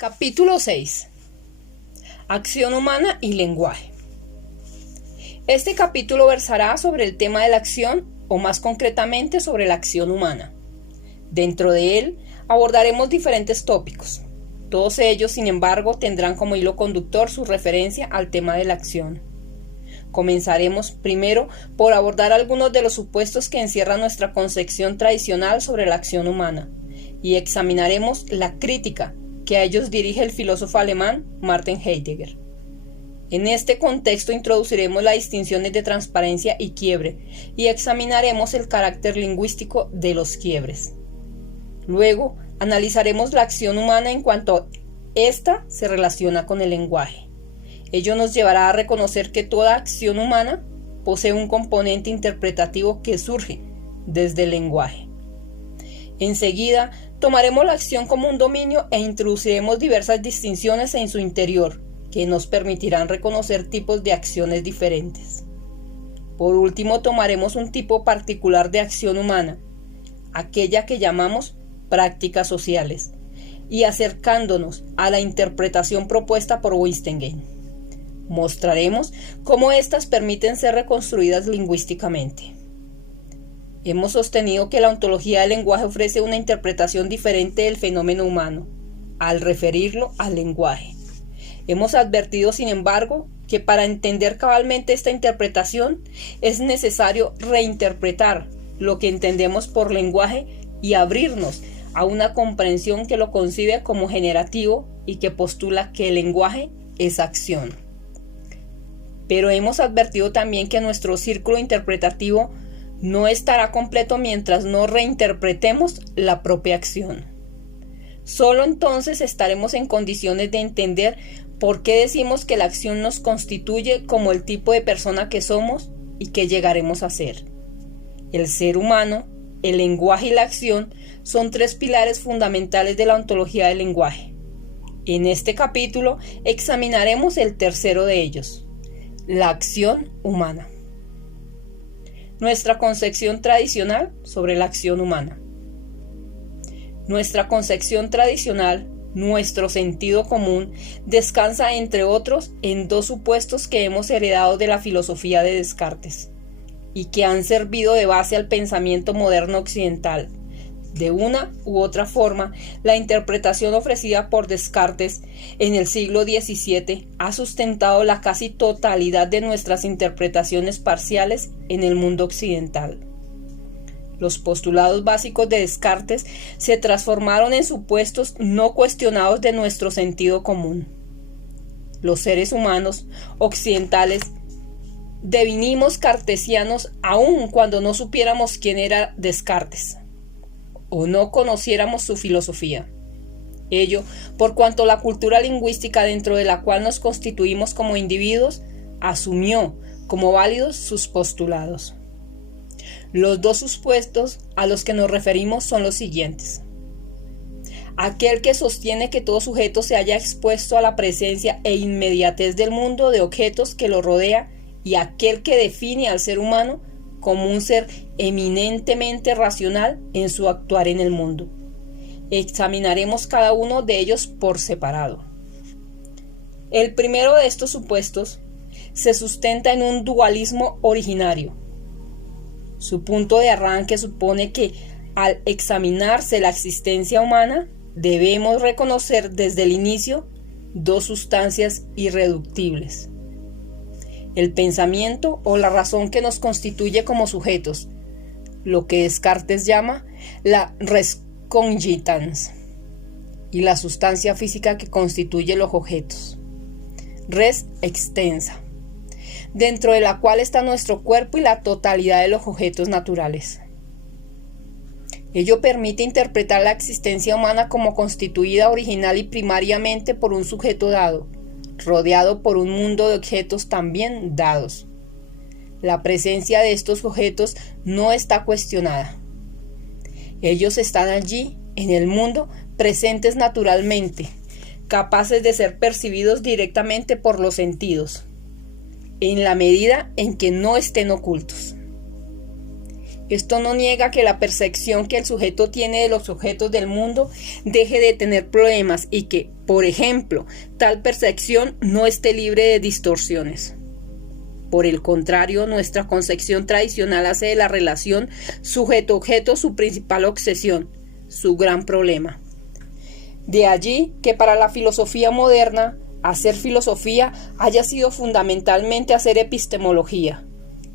Capítulo 6. Acción humana y lenguaje. Este capítulo versará sobre el tema de la acción, o más concretamente sobre la acción humana. Dentro de él abordaremos diferentes tópicos. Todos ellos, sin embargo, tendrán como hilo conductor su referencia al tema de la acción. Comenzaremos primero por abordar algunos de los supuestos que encierra nuestra concepción tradicional sobre la acción humana, y examinaremos la crítica que a ellos dirige el filósofo alemán Martin Heidegger. En este contexto introduciremos las distinciones de transparencia y quiebre y examinaremos el carácter lingüístico de los quiebres. Luego analizaremos la acción humana en cuanto ésta se relaciona con el lenguaje. Ello nos llevará a reconocer que toda acción humana posee un componente interpretativo que surge desde el lenguaje. Enseguida, tomaremos la acción como un dominio e introduciremos diversas distinciones en su interior que nos permitirán reconocer tipos de acciones diferentes. Por último, tomaremos un tipo particular de acción humana, aquella que llamamos prácticas sociales, y acercándonos a la interpretación propuesta por Wittgenstein, mostraremos cómo éstas permiten ser reconstruidas lingüísticamente. Hemos sostenido que la ontología del lenguaje ofrece una interpretación diferente del fenómeno humano, al referirlo al lenguaje. Hemos advertido, sin embargo, que para entender cabalmente esta interpretación es necesario reinterpretar lo que entendemos por lenguaje y abrirnos a una comprensión que lo concibe como generativo y que postula que el lenguaje es acción. Pero hemos advertido también que nuestro círculo interpretativo no estará completo mientras no reinterpretemos la propia acción. Solo entonces estaremos en condiciones de entender por qué decimos que la acción nos constituye como el tipo de persona que somos y que llegaremos a ser. El ser humano, el lenguaje y la acción son tres pilares fundamentales de la ontología del lenguaje. En este capítulo examinaremos el tercero de ellos, la acción humana. Nuestra concepción tradicional sobre la acción humana. Nuestra concepción tradicional, nuestro sentido común, descansa entre otros en dos supuestos que hemos heredado de la filosofía de Descartes y que han servido de base al pensamiento moderno occidental. De una u otra forma, la interpretación ofrecida por Descartes en el siglo XVII ha sustentado la casi totalidad de nuestras interpretaciones parciales en el mundo occidental. Los postulados básicos de Descartes se transformaron en supuestos no cuestionados de nuestro sentido común. Los seres humanos occidentales devinimos cartesianos aun cuando no supiéramos quién era Descartes o no conociéramos su filosofía. Ello por cuanto la cultura lingüística dentro de la cual nos constituimos como individuos asumió como válidos sus postulados. Los dos supuestos a los que nos referimos son los siguientes. Aquel que sostiene que todo sujeto se haya expuesto a la presencia e inmediatez del mundo de objetos que lo rodea, y aquel que define al ser humano como un ser eminentemente racional en su actuar en el mundo. Examinaremos cada uno de ellos por separado. El primero de estos supuestos se sustenta en un dualismo originario. Su punto de arranque supone que al examinarse la existencia humana, debemos reconocer desde el inicio dos sustancias irreductibles: el pensamiento o la razón que nos constituye como sujetos, lo que Descartes llama la res cogitans, y la sustancia física que constituye los objetos, res extensa, dentro de la cual está nuestro cuerpo y la totalidad de los objetos naturales. Ello permite interpretar la existencia humana como constituida original y primariamente por un sujeto dado, rodeado por un mundo de objetos también dados. La presencia de estos objetos no está cuestionada. Ellos están allí, en el mundo, presentes naturalmente, capaces de ser percibidos directamente por los sentidos, en la medida en que no estén ocultos. Esto no niega que la percepción que el sujeto tiene de los objetos del mundo deje de tener problemas y que, por ejemplo, tal percepción no esté libre de distorsiones. Por el contrario, nuestra concepción tradicional hace de la relación sujeto-objeto su principal obsesión, su gran problema. De allí que para la filosofía moderna, hacer filosofía haya sido fundamentalmente hacer epistemología,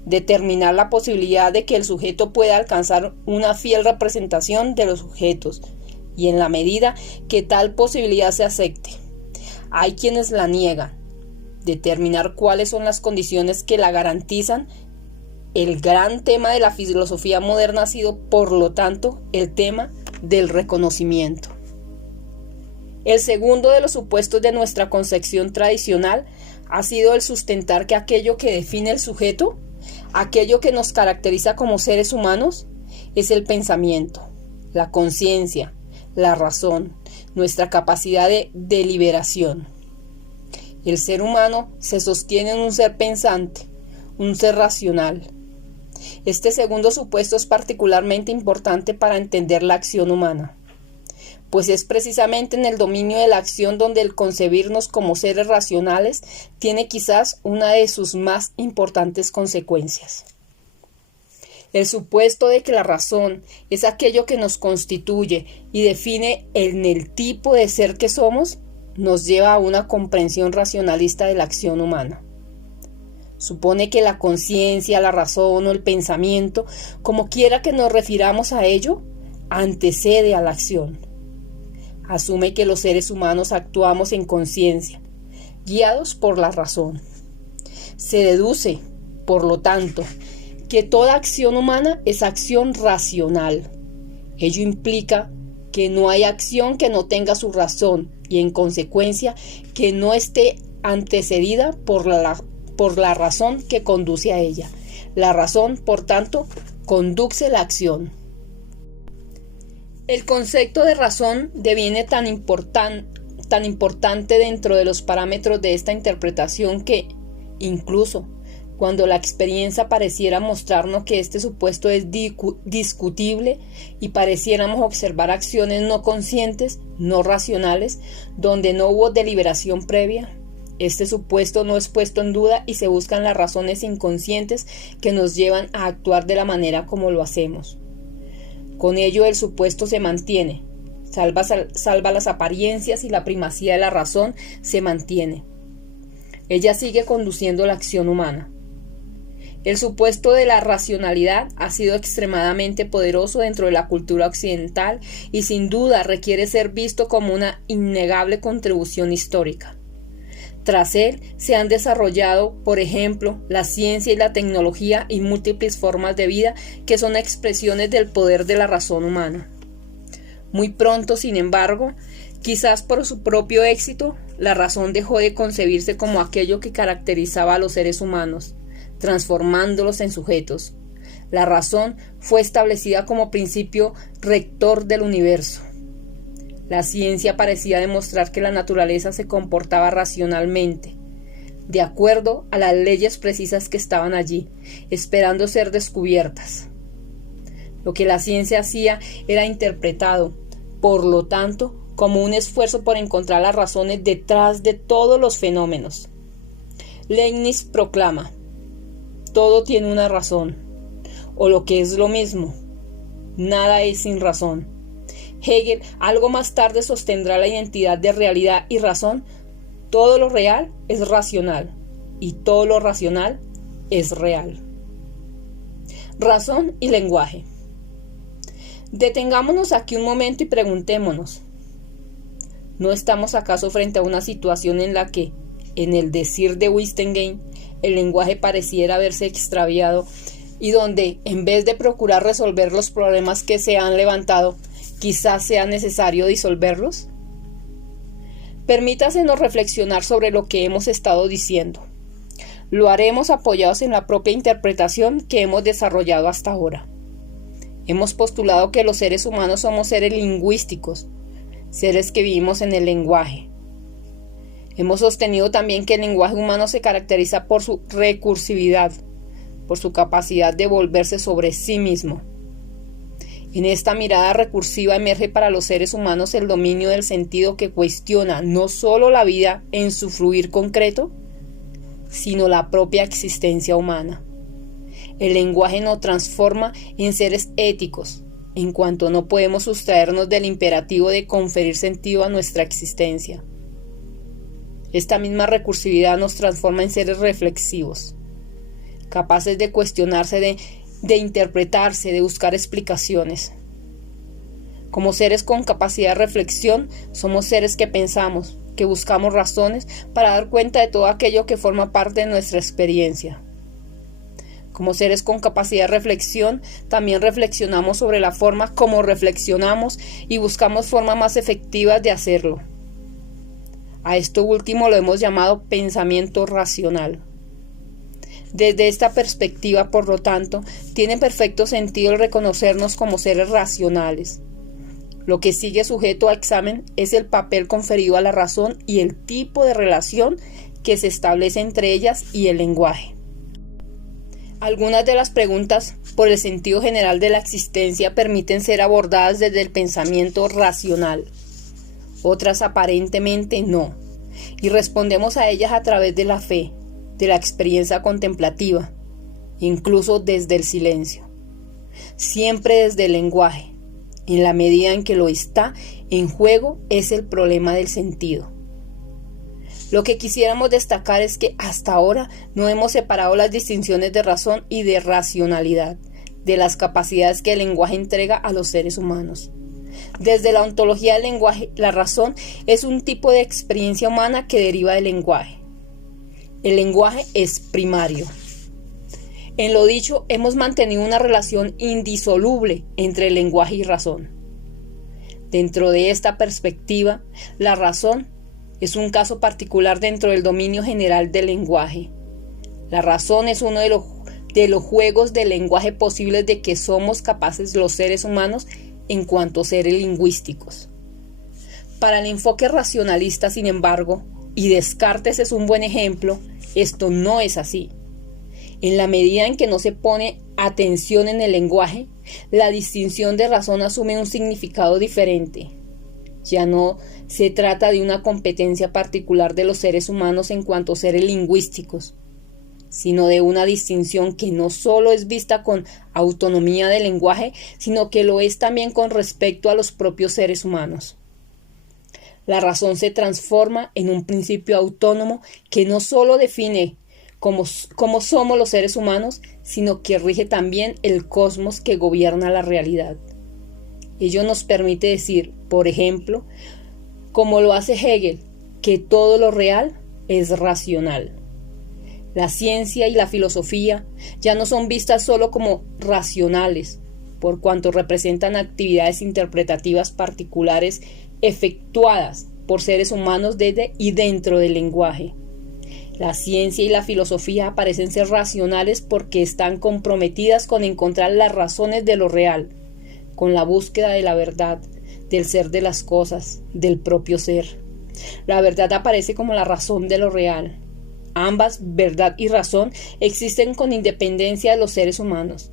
determinar la posibilidad de que el sujeto pueda alcanzar una fiel representación de los sujetos, y en la medida que tal posibilidad se acepte. Hay quienes la niegan. Determinar cuáles son las condiciones que la garantizan. El gran tema de la filosofía moderna ha sido, por lo tanto, el tema del reconocimiento. El segundo de los supuestos de nuestra concepción tradicional ha sido el sustentar que aquello que define el sujeto, aquello que nos caracteriza como seres humanos, es el pensamiento, la conciencia, la razón, nuestra capacidad de deliberación. El ser humano se sostiene en un ser pensante, un ser racional. Este segundo supuesto es particularmente importante para entender la acción humana, pues es precisamente en el dominio de la acción donde el concebirnos como seres racionales tiene quizás una de sus más importantes consecuencias. El supuesto de que la razón es aquello que nos constituye y define en el tipo de ser que somos, nos lleva a una comprensión racionalista de la acción humana. Supone que la conciencia, la razón o el pensamiento, como quiera que nos refiramos a ello, antecede a la acción. Asume que los seres humanos actuamos en conciencia, guiados por la razón. Se deduce, por lo tanto, que toda acción humana es acción racional. Ello implica que no hay acción que no tenga su razón y, en consecuencia, que no esté antecedida por la razón que conduce a ella. La razón, por tanto, conduce la acción. El concepto de razón deviene tan importante dentro de los parámetros de esta interpretación que, incluso cuando la experiencia pareciera mostrarnos que este supuesto es discutible y pareciéramos observar acciones no conscientes, no racionales, donde no hubo deliberación previa, este supuesto no es puesto en duda y se buscan las razones inconscientes que nos llevan a actuar de la manera como lo hacemos. Con ello el supuesto se mantiene, salva las apariencias y la primacía de la razón se mantiene. Ella sigue conduciendo la acción humana. El supuesto de la racionalidad ha sido extremadamente poderoso dentro de la cultura occidental y sin duda requiere ser visto como una innegable contribución histórica. Tras él se han desarrollado, por ejemplo, la ciencia y la tecnología y múltiples formas de vida que son expresiones del poder de la razón humana. Muy pronto, sin embargo, quizás por su propio éxito, la razón dejó de concebirse como aquello que caracterizaba a los seres humanos, transformándolos en sujetos. La razón fue establecida como principio rector del universo. La ciencia parecía demostrar que la naturaleza se comportaba racionalmente, de acuerdo a las leyes precisas que estaban allí, esperando ser descubiertas. Lo que la ciencia hacía era interpretado, por lo tanto, como un esfuerzo por encontrar las razones detrás de todos los fenómenos. Leibniz proclama: todo tiene una razón, o lo que es lo mismo, nada es sin razón. Hegel algo más tarde sostendrá la identidad de realidad y razón. Todo lo real es racional y todo lo racional es real. Razón y lenguaje. Detengámonos aquí un momento y preguntémonos: ¿no estamos acaso frente a una situación en la que, en el decir de Wittgenstein, el lenguaje pareciera haberse extraviado y donde, en vez de procurar resolver los problemas que se han levantado, quizás sea necesario disolverlos? Permítasenos reflexionar sobre lo que hemos estado diciendo. Lo haremos apoyados en la propia interpretación que hemos desarrollado hasta ahora. Hemos postulado que los seres humanos somos seres lingüísticos, seres que vivimos en el lenguaje. Hemos sostenido también que el lenguaje humano se caracteriza por su recursividad, por su capacidad de volverse sobre sí mismo. En esta mirada recursiva emerge para los seres humanos el dominio del sentido que cuestiona no solo la vida en su fluir concreto, sino la propia existencia humana. El lenguaje nos transforma en seres éticos, en cuanto no podemos sustraernos del imperativo de conferir sentido a nuestra existencia. Esta misma recursividad nos transforma en seres reflexivos, capaces de cuestionarse, de interpretarse, de buscar explicaciones. Como seres con capacidad de reflexión, somos seres que pensamos, que buscamos razones para dar cuenta de todo aquello que forma parte de nuestra experiencia. Como seres con capacidad de reflexión, también reflexionamos sobre la forma como reflexionamos y buscamos formas más efectivas de hacerlo. A esto último lo hemos llamado pensamiento racional. Desde esta perspectiva, por lo tanto, tiene perfecto sentido el reconocernos como seres racionales. Lo que sigue sujeto a examen es el papel conferido a la razón y el tipo de relación que se establece entre ellas y el lenguaje. Algunas de las preguntas por el sentido general de la existencia permiten ser abordadas desde el pensamiento racional. Otras aparentemente no, y respondemos a ellas a través de la fe, de la experiencia contemplativa, incluso desde el silencio. Siempre desde el lenguaje, en la medida en que lo está en juego es el problema del sentido. Lo que quisiéramos destacar es que hasta ahora no hemos separado las distinciones de razón y de racionalidad, de las capacidades que el lenguaje entrega a los seres humanos. Desde la ontología del lenguaje, la razón es un tipo de experiencia humana que deriva del lenguaje. El lenguaje es primario. En lo dicho, hemos mantenido una relación indisoluble entre el lenguaje y razón. Dentro de esta perspectiva, la razón es un caso particular dentro del dominio general del lenguaje. La razón es uno de los juegos del lenguaje posibles de que somos capaces los seres humanos en cuanto a seres lingüísticos. Para el enfoque racionalista, sin embargo, y Descartes es un buen ejemplo, esto no es así. En la medida en que no se pone atención en el lenguaje, la distinción de razón asume un significado diferente. Ya no se trata de una competencia particular de los seres humanos en cuanto a seres lingüísticos, sino de una distinción que no solo es vista con autonomía del lenguaje, sino que lo es también con respecto a los propios seres humanos. La razón se transforma en un principio autónomo que no solo define cómo somos los seres humanos, sino que rige también el cosmos que gobierna la realidad. Ello nos permite decir, por ejemplo, como lo hace Hegel, que todo lo real es racional. La ciencia y la filosofía ya no son vistas solo como racionales, por cuanto representan actividades interpretativas particulares efectuadas por seres humanos desde y dentro del lenguaje. La ciencia y la filosofía parecen ser racionales porque están comprometidas con encontrar las razones de lo real, con la búsqueda de la verdad, del ser de las cosas, del propio ser. La verdad aparece como la razón de lo real. Ambas, verdad y razón, existen con independencia de los seres humanos.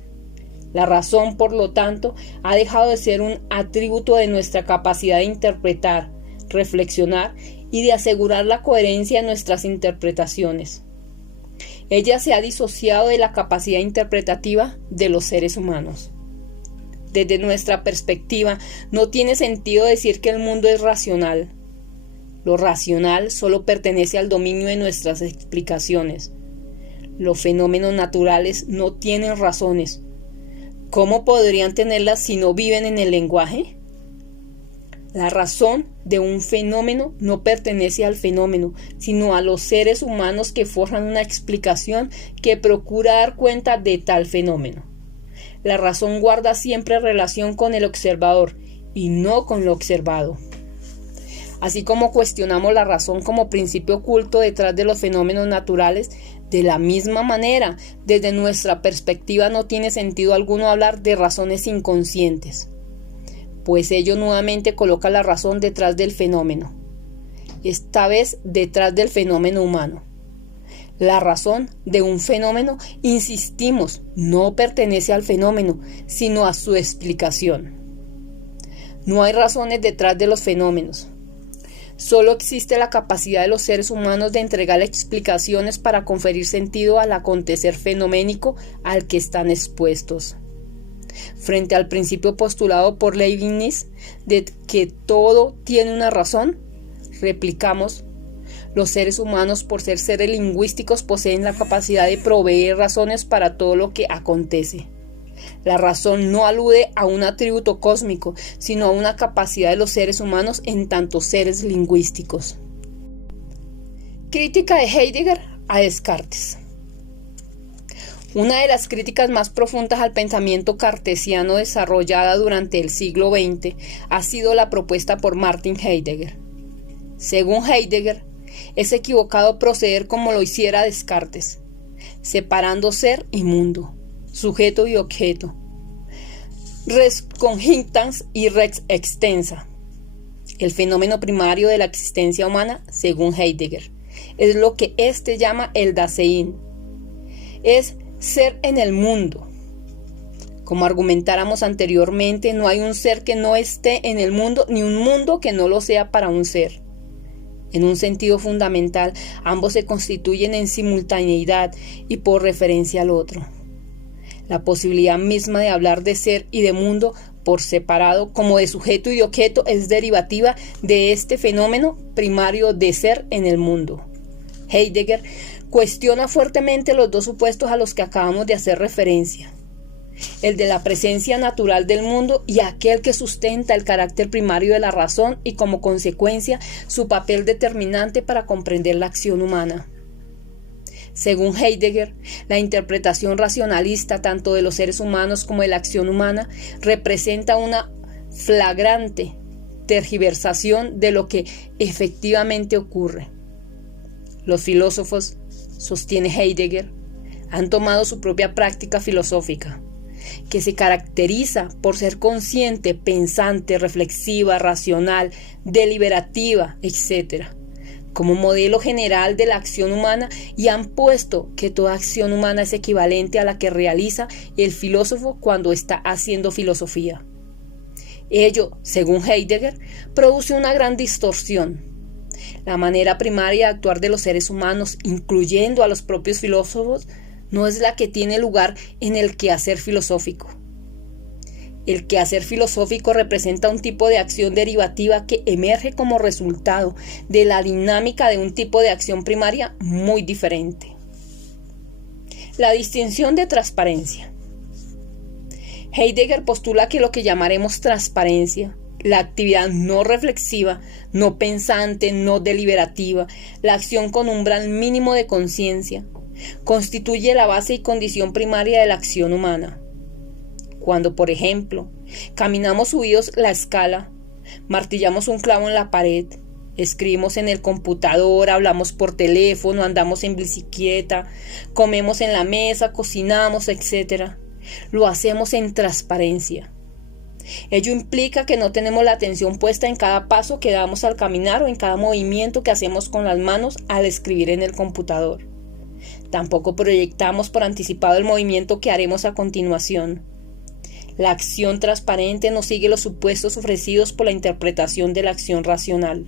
La razón, por lo tanto, ha dejado de ser un atributo de nuestra capacidad de interpretar, reflexionar y de asegurar la coherencia de nuestras interpretaciones. Ella se ha disociado de la capacidad interpretativa de los seres humanos. Desde nuestra perspectiva, no tiene sentido decir que el mundo es racional. Lo racional solo pertenece al dominio de nuestras explicaciones. Los fenómenos naturales no tienen razones. ¿Cómo podrían tenerlas si no viven en el lenguaje? La razón de un fenómeno no pertenece al fenómeno, sino a los seres humanos que forjan una explicación que procura dar cuenta de tal fenómeno. La razón guarda siempre relación con el observador y no con lo observado. Así como cuestionamos la razón como principio oculto detrás de los fenómenos naturales, de la misma manera, desde nuestra perspectiva no tiene sentido alguno hablar de razones inconscientes, pues ello nuevamente coloca la razón detrás del fenómeno, esta vez detrás del fenómeno humano. La razón de un fenómeno, insistimos, no pertenece al fenómeno, sino a su explicación. No hay razones detrás de los fenómenos. Solo existe la capacidad de los seres humanos de entregar explicaciones para conferir sentido al acontecer fenoménico al que están expuestos. Frente al principio postulado por Leibniz de que todo tiene una razón, replicamos: los seres humanos, por ser seres lingüísticos, poseen la capacidad de proveer razones para todo lo que acontece. La razón no alude a un atributo cósmico, sino a una capacidad de los seres humanos en tanto seres lingüísticos. Crítica de Heidegger a Descartes. Una de las críticas más profundas al pensamiento cartesiano desarrollada durante el siglo XX ha sido la propuesta por Martin Heidegger. Según Heidegger, es equivocado proceder como lo hiciera Descartes, separando ser y mundo, sujeto y objeto, res cogitans y res extensa. El fenómeno primario de la existencia humana, según Heidegger, es lo que éste llama el Dasein, es ser en el mundo. Como argumentáramos anteriormente, no hay un ser que no esté en el mundo, ni un mundo que no lo sea para un ser. En un sentido fundamental, ambos se constituyen en simultaneidad y por referencia al otro. La posibilidad misma de hablar de ser y de mundo por separado, como de sujeto y de objeto, es derivativa de este fenómeno primario de ser en el mundo. Heidegger cuestiona fuertemente los dos supuestos a los que acabamos de hacer referencia: el de la presencia natural del mundo y aquel que sustenta el carácter primario de la razón y, como consecuencia, su papel determinante para comprender la acción humana. Según Heidegger, la interpretación racionalista tanto de los seres humanos como de la acción humana representa una flagrante tergiversación de lo que efectivamente ocurre. Los filósofos, sostiene Heidegger, han tomado su propia práctica filosófica, que se caracteriza por ser consciente, pensante, reflexiva, racional, deliberativa, etc., como modelo general de la acción humana, y han puesto que toda acción humana es equivalente a la que realiza el filósofo cuando está haciendo filosofía. Ello, según Heidegger, produce una gran distorsión. La manera primaria de actuar de los seres humanos, incluyendo a los propios filósofos, no es la que tiene lugar en el quehacer filosófico. El quehacer filosófico representa un tipo de acción derivativa que emerge como resultado de la dinámica de un tipo de acción primaria muy diferente. La distinción de transparencia. Heidegger postula que lo que llamaremos transparencia, la actividad no reflexiva, no pensante, no deliberativa, la acción con umbral mínimo de conciencia, constituye la base y condición primaria de la acción humana. Cuando, por ejemplo, caminamos subidos la escala, martillamos un clavo en la pared, escribimos en el computador, hablamos por teléfono, andamos en bicicleta, comemos en la mesa, cocinamos, etc., lo hacemos en transparencia. Ello implica que no tenemos la atención puesta en cada paso que damos al caminar o en cada movimiento que hacemos con las manos al escribir en el computador. Tampoco proyectamos por anticipado el movimiento que haremos a continuación. La acción transparente no sigue los supuestos ofrecidos por la interpretación de la acción racional.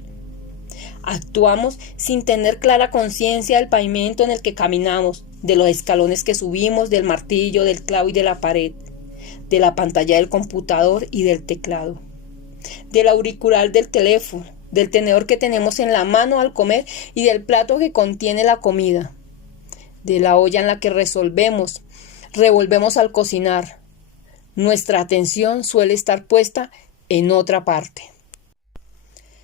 Actuamos sin tener clara conciencia del pavimento en el que caminamos, de los escalones que subimos, del martillo, del clavo y de la pared, de la pantalla del computador y del teclado, del auricular del teléfono, del tenedor que tenemos en la mano al comer y del plato que contiene la comida, de la olla en la que revolvemos al cocinar. Nuestra atención suele estar puesta en otra parte.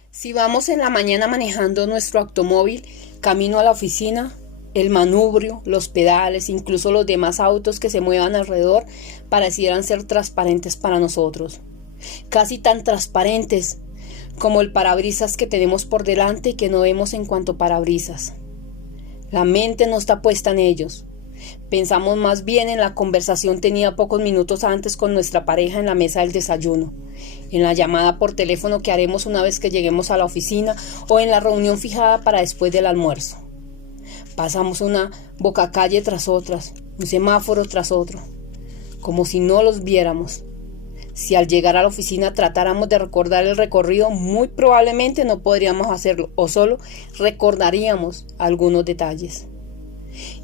Si vamos en la mañana manejando nuestro automóvil, camino a la oficina, el manubrio, los pedales, incluso los demás autos que se muevan alrededor, parecieran ser transparentes para nosotros. Casi tan transparentes como el parabrisas que tenemos por delante y que no vemos en cuanto parabrisas. La mente no está puesta en ellos. Pensamos más bien en la conversación tenida pocos minutos antes con nuestra pareja en la mesa del desayuno, en la llamada por teléfono que haremos una vez que lleguemos a la oficina o en la reunión fijada para después del almuerzo. Pasamos una bocacalle tras otras, un semáforo tras otro, como si no los viéramos. Si al llegar a la oficina tratáramos de recordar el recorrido, muy probablemente no podríamos hacerlo, o solo recordaríamos algunos detalles.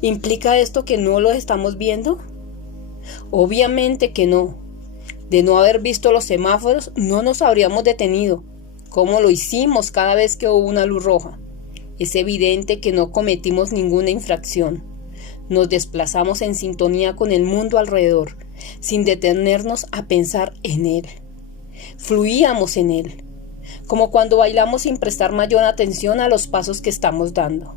¿Implica esto que no los estamos viendo? Obviamente que no. De no haber visto los semáforos, no nos habríamos detenido, como lo hicimos cada vez que hubo una luz roja. Es evidente que no cometimos ninguna infracción. Nos desplazamos en sintonía con el mundo alrededor, sin detenernos a pensar en él. Fluíamos en él, como cuando bailamos sin prestar mayor atención a los pasos que estamos dando.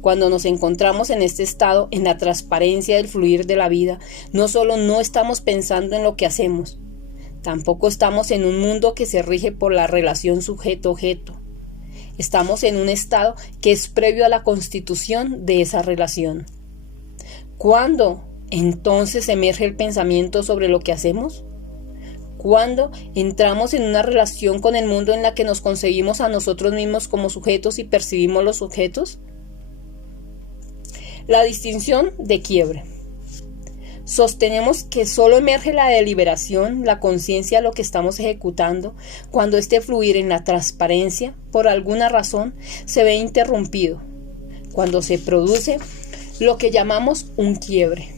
Cuando nos encontramos en este estado, en la transparencia del fluir de la vida, no solo no estamos pensando en lo que hacemos, tampoco estamos en un mundo que se rige por la relación sujeto-objeto. Estamos en un estado que es previo a la constitución de esa relación. ¿Cuándo entonces emerge el pensamiento sobre lo que hacemos? ¿Cuándo entramos en una relación con el mundo en la que nos concebimos a nosotros mismos como sujetos y percibimos los objetos? La distinción de quiebre. Sostenemos que solo emerge la deliberación, la conciencia de lo que estamos ejecutando, cuando este fluir en la transparencia, por alguna razón, se ve interrumpido, cuando se produce lo que llamamos un quiebre.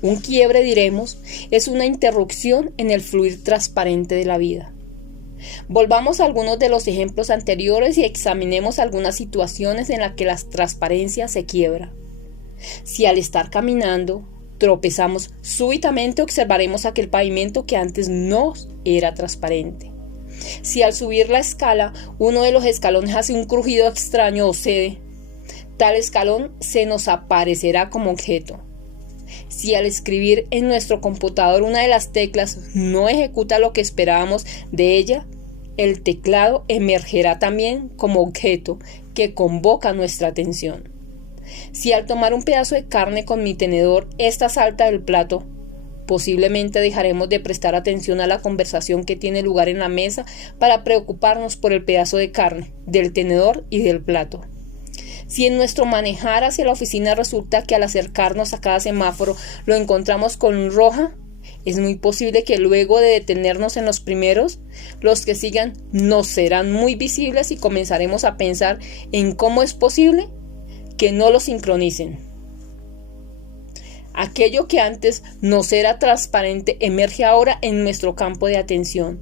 Un quiebre, diremos, es una interrupción en el fluir transparente de la vida. Volvamos a algunos de los ejemplos anteriores y examinemos algunas situaciones en las que la transparencia se quiebra. Si al estar caminando tropezamos, súbitamente observaremos aquel pavimento que antes no era transparente. Si al subir la escala, uno de los escalones hace un crujido extraño o cede, tal escalón se nos aparecerá como objeto. Si al escribir en nuestro computador una de las teclas no ejecuta lo que esperábamos de ella, el teclado emergerá también como objeto que convoca nuestra atención. Si al tomar un pedazo de carne con mi tenedor, ésta salta del plato, posiblemente dejaremos de prestar atención a la conversación que tiene lugar en la mesa para preocuparnos por el pedazo de carne, del tenedor y del plato. Si en nuestro manejar hacia la oficina resulta que al acercarnos a cada semáforo lo encontramos con luz roja, es muy posible que luego de detenernos en los primeros, los que sigan nos serán muy visibles y comenzaremos a pensar en cómo es posible que no lo sincronicen. Aquello que antes nos era transparente emerge ahora en nuestro campo de atención.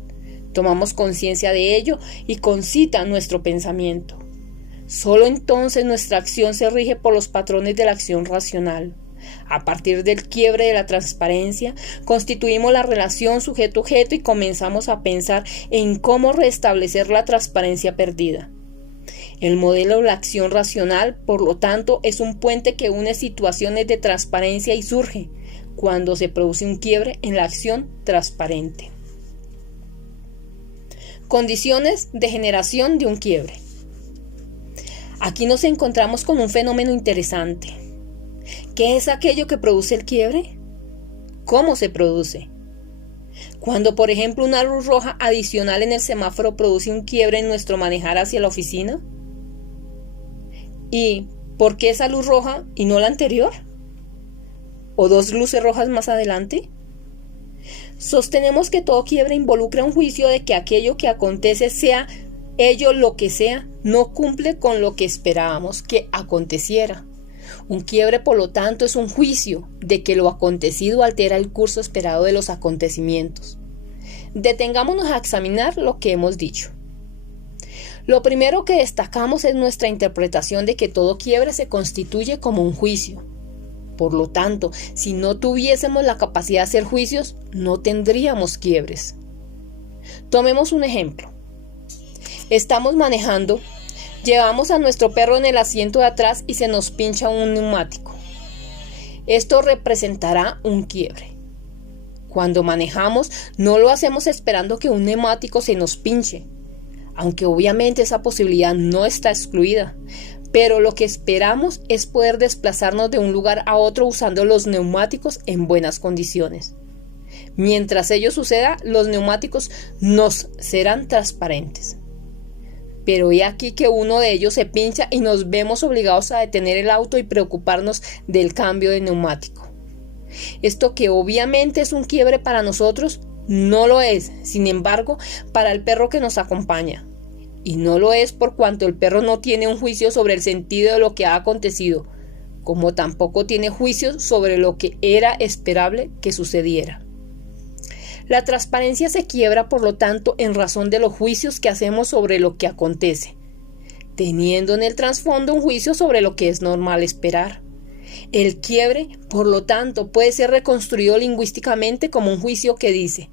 Tomamos conciencia de ello y concita nuestro pensamiento. Solo entonces nuestra acción se rige por los patrones de la acción racional. A partir del quiebre de la transparencia, constituimos la relación sujeto-objeto y comenzamos a pensar en cómo restablecer la transparencia perdida. El modelo de la acción racional, por lo tanto, es un puente que une situaciones de transparencia y surge cuando se produce un quiebre en la acción transparente. Condiciones de generación de un quiebre. Aquí nos encontramos con un fenómeno interesante. ¿Qué es aquello que produce el quiebre? ¿Cómo se produce? Cuando, por ejemplo, una luz roja adicional en el semáforo produce un quiebre en nuestro manejar hacia la oficina. ¿Y por qué esa luz roja y no la anterior? ¿O dos luces rojas más adelante? Sostenemos que todo quiebre involucra un juicio de que aquello que acontece, sea ello lo que sea, no cumple con lo que esperábamos que aconteciera. Un quiebre, por lo tanto, es un juicio de que lo acontecido altera el curso esperado de los acontecimientos. Detengámonos a examinar lo que hemos dicho. Lo primero que destacamos es nuestra interpretación de que todo quiebre se constituye como un juicio. Por lo tanto, si no tuviésemos la capacidad de hacer juicios, no tendríamos quiebres. Tomemos un ejemplo. Estamos manejando, llevamos a nuestro perro en el asiento de atrás y se nos pincha un neumático. Esto representará un quiebre. Cuando manejamos, no lo hacemos esperando que un neumático se nos pinche, aunque obviamente esa posibilidad no está excluida, pero lo que esperamos es poder desplazarnos de un lugar a otro usando los neumáticos en buenas condiciones. Mientras ello suceda, los neumáticos nos serán transparentes. Pero he aquí que uno de ellos se pincha y nos vemos obligados a detener el auto y preocuparnos del cambio de neumático. Esto, que obviamente es un quiebre para nosotros, no lo es, sin embargo, para el perro que nos acompaña. Y no lo es por cuanto el perro no tiene un juicio sobre el sentido de lo que ha acontecido, como tampoco tiene juicios sobre lo que era esperable que sucediera. La transparencia se quiebra, por lo tanto, en razón de los juicios que hacemos sobre lo que acontece, teniendo en el trasfondo un juicio sobre lo que es normal esperar. El quiebre, por lo tanto, puede ser reconstruido lingüísticamente como un juicio que dice: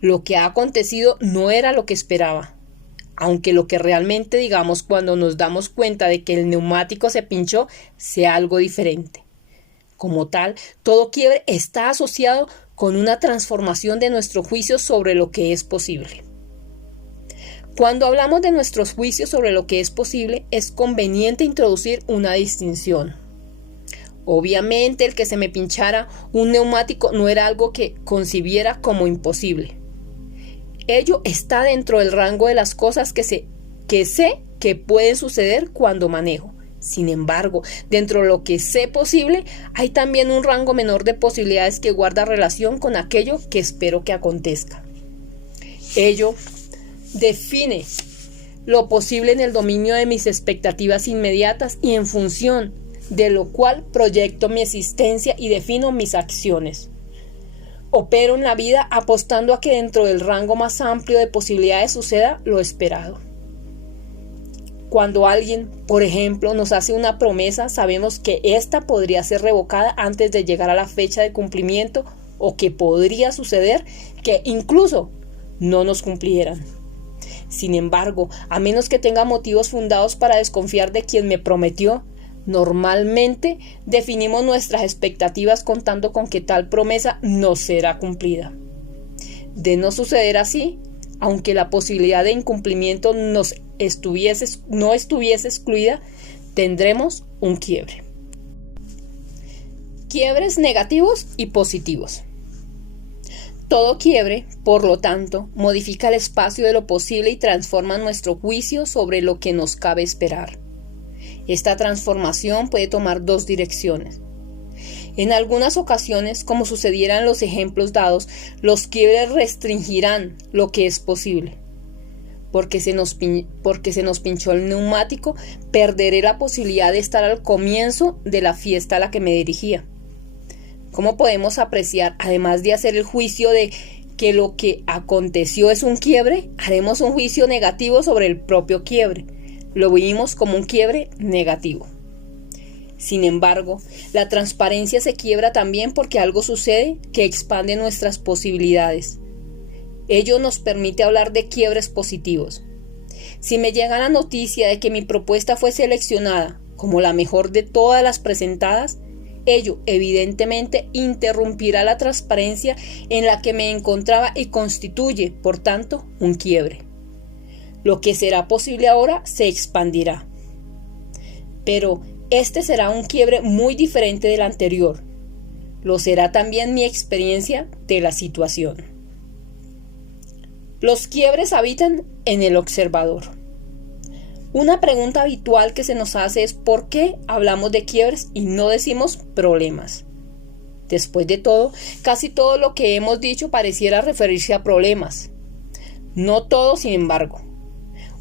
lo que ha acontecido no era lo que esperaba, aunque lo que realmente digamos cuando nos damos cuenta de que el neumático se pinchó sea algo diferente. Como tal, todo quiebre está asociado con una transformación de nuestro juicio sobre lo que es posible. Cuando hablamos de nuestros juicios sobre lo que es posible, es conveniente introducir una distinción. Obviamente, el que se me pinchara un neumático no era algo que concibiera como imposible. Ello está dentro del rango de las cosas que sé que pueden suceder cuando manejo. Sin embargo, dentro de lo que sé posible, hay también un rango menor de posibilidades que guarda relación con aquello que espero que acontezca. Ello define lo posible en el dominio de mis expectativas inmediatas y en función de lo cual proyecto mi existencia y defino mis acciones. Opero en la vida apostando a que dentro del rango más amplio de posibilidades suceda lo esperado. Cuando alguien, por ejemplo, nos hace una promesa, sabemos que ésta podría ser revocada antes de llegar a la fecha de cumplimiento, o que podría suceder que incluso no nos cumplieran. Sin embargo, a menos que tenga motivos fundados para desconfiar de quien me prometió, normalmente definimos nuestras expectativas contando con que tal promesa no será cumplida. De no suceder así, aunque la posibilidad de incumplimiento no estuviese excluida, tendremos un quiebre. Quiebres negativos y positivos. Todo quiebre, por lo tanto, modifica el espacio de lo posible y transforma nuestro juicio sobre lo que nos cabe esperar. Esta transformación puede tomar dos direcciones. En algunas ocasiones, como sucediera en los ejemplos dados, los quiebres restringirán lo que es posible. Porque se nos pinchó el neumático, perderé la posibilidad de estar al comienzo de la fiesta a la que me dirigía. ¿Cómo podemos apreciar, además de hacer el juicio de que lo que aconteció es un quiebre? Haremos un juicio negativo sobre el propio quiebre. Lo vimos como un quiebre negativo. Sin embargo, la transparencia se quiebra también porque algo sucede que expande nuestras posibilidades. Ello nos permite hablar de quiebres positivos. Si me llega la noticia de que mi propuesta fue seleccionada como la mejor de todas las presentadas, ello evidentemente interrumpirá la transparencia en la que me encontraba y constituye, por tanto, un quiebre. Lo que será posible ahora se expandirá. Pero este será un quiebre muy diferente del anterior. Lo será también mi experiencia de la situación. Los quiebres habitan en el observador. Una pregunta habitual que se nos hace es ¿por qué hablamos de quiebres y no decimos problemas? Después de todo, casi todo lo que hemos dicho pareciera referirse a problemas. No todo, sin embargo.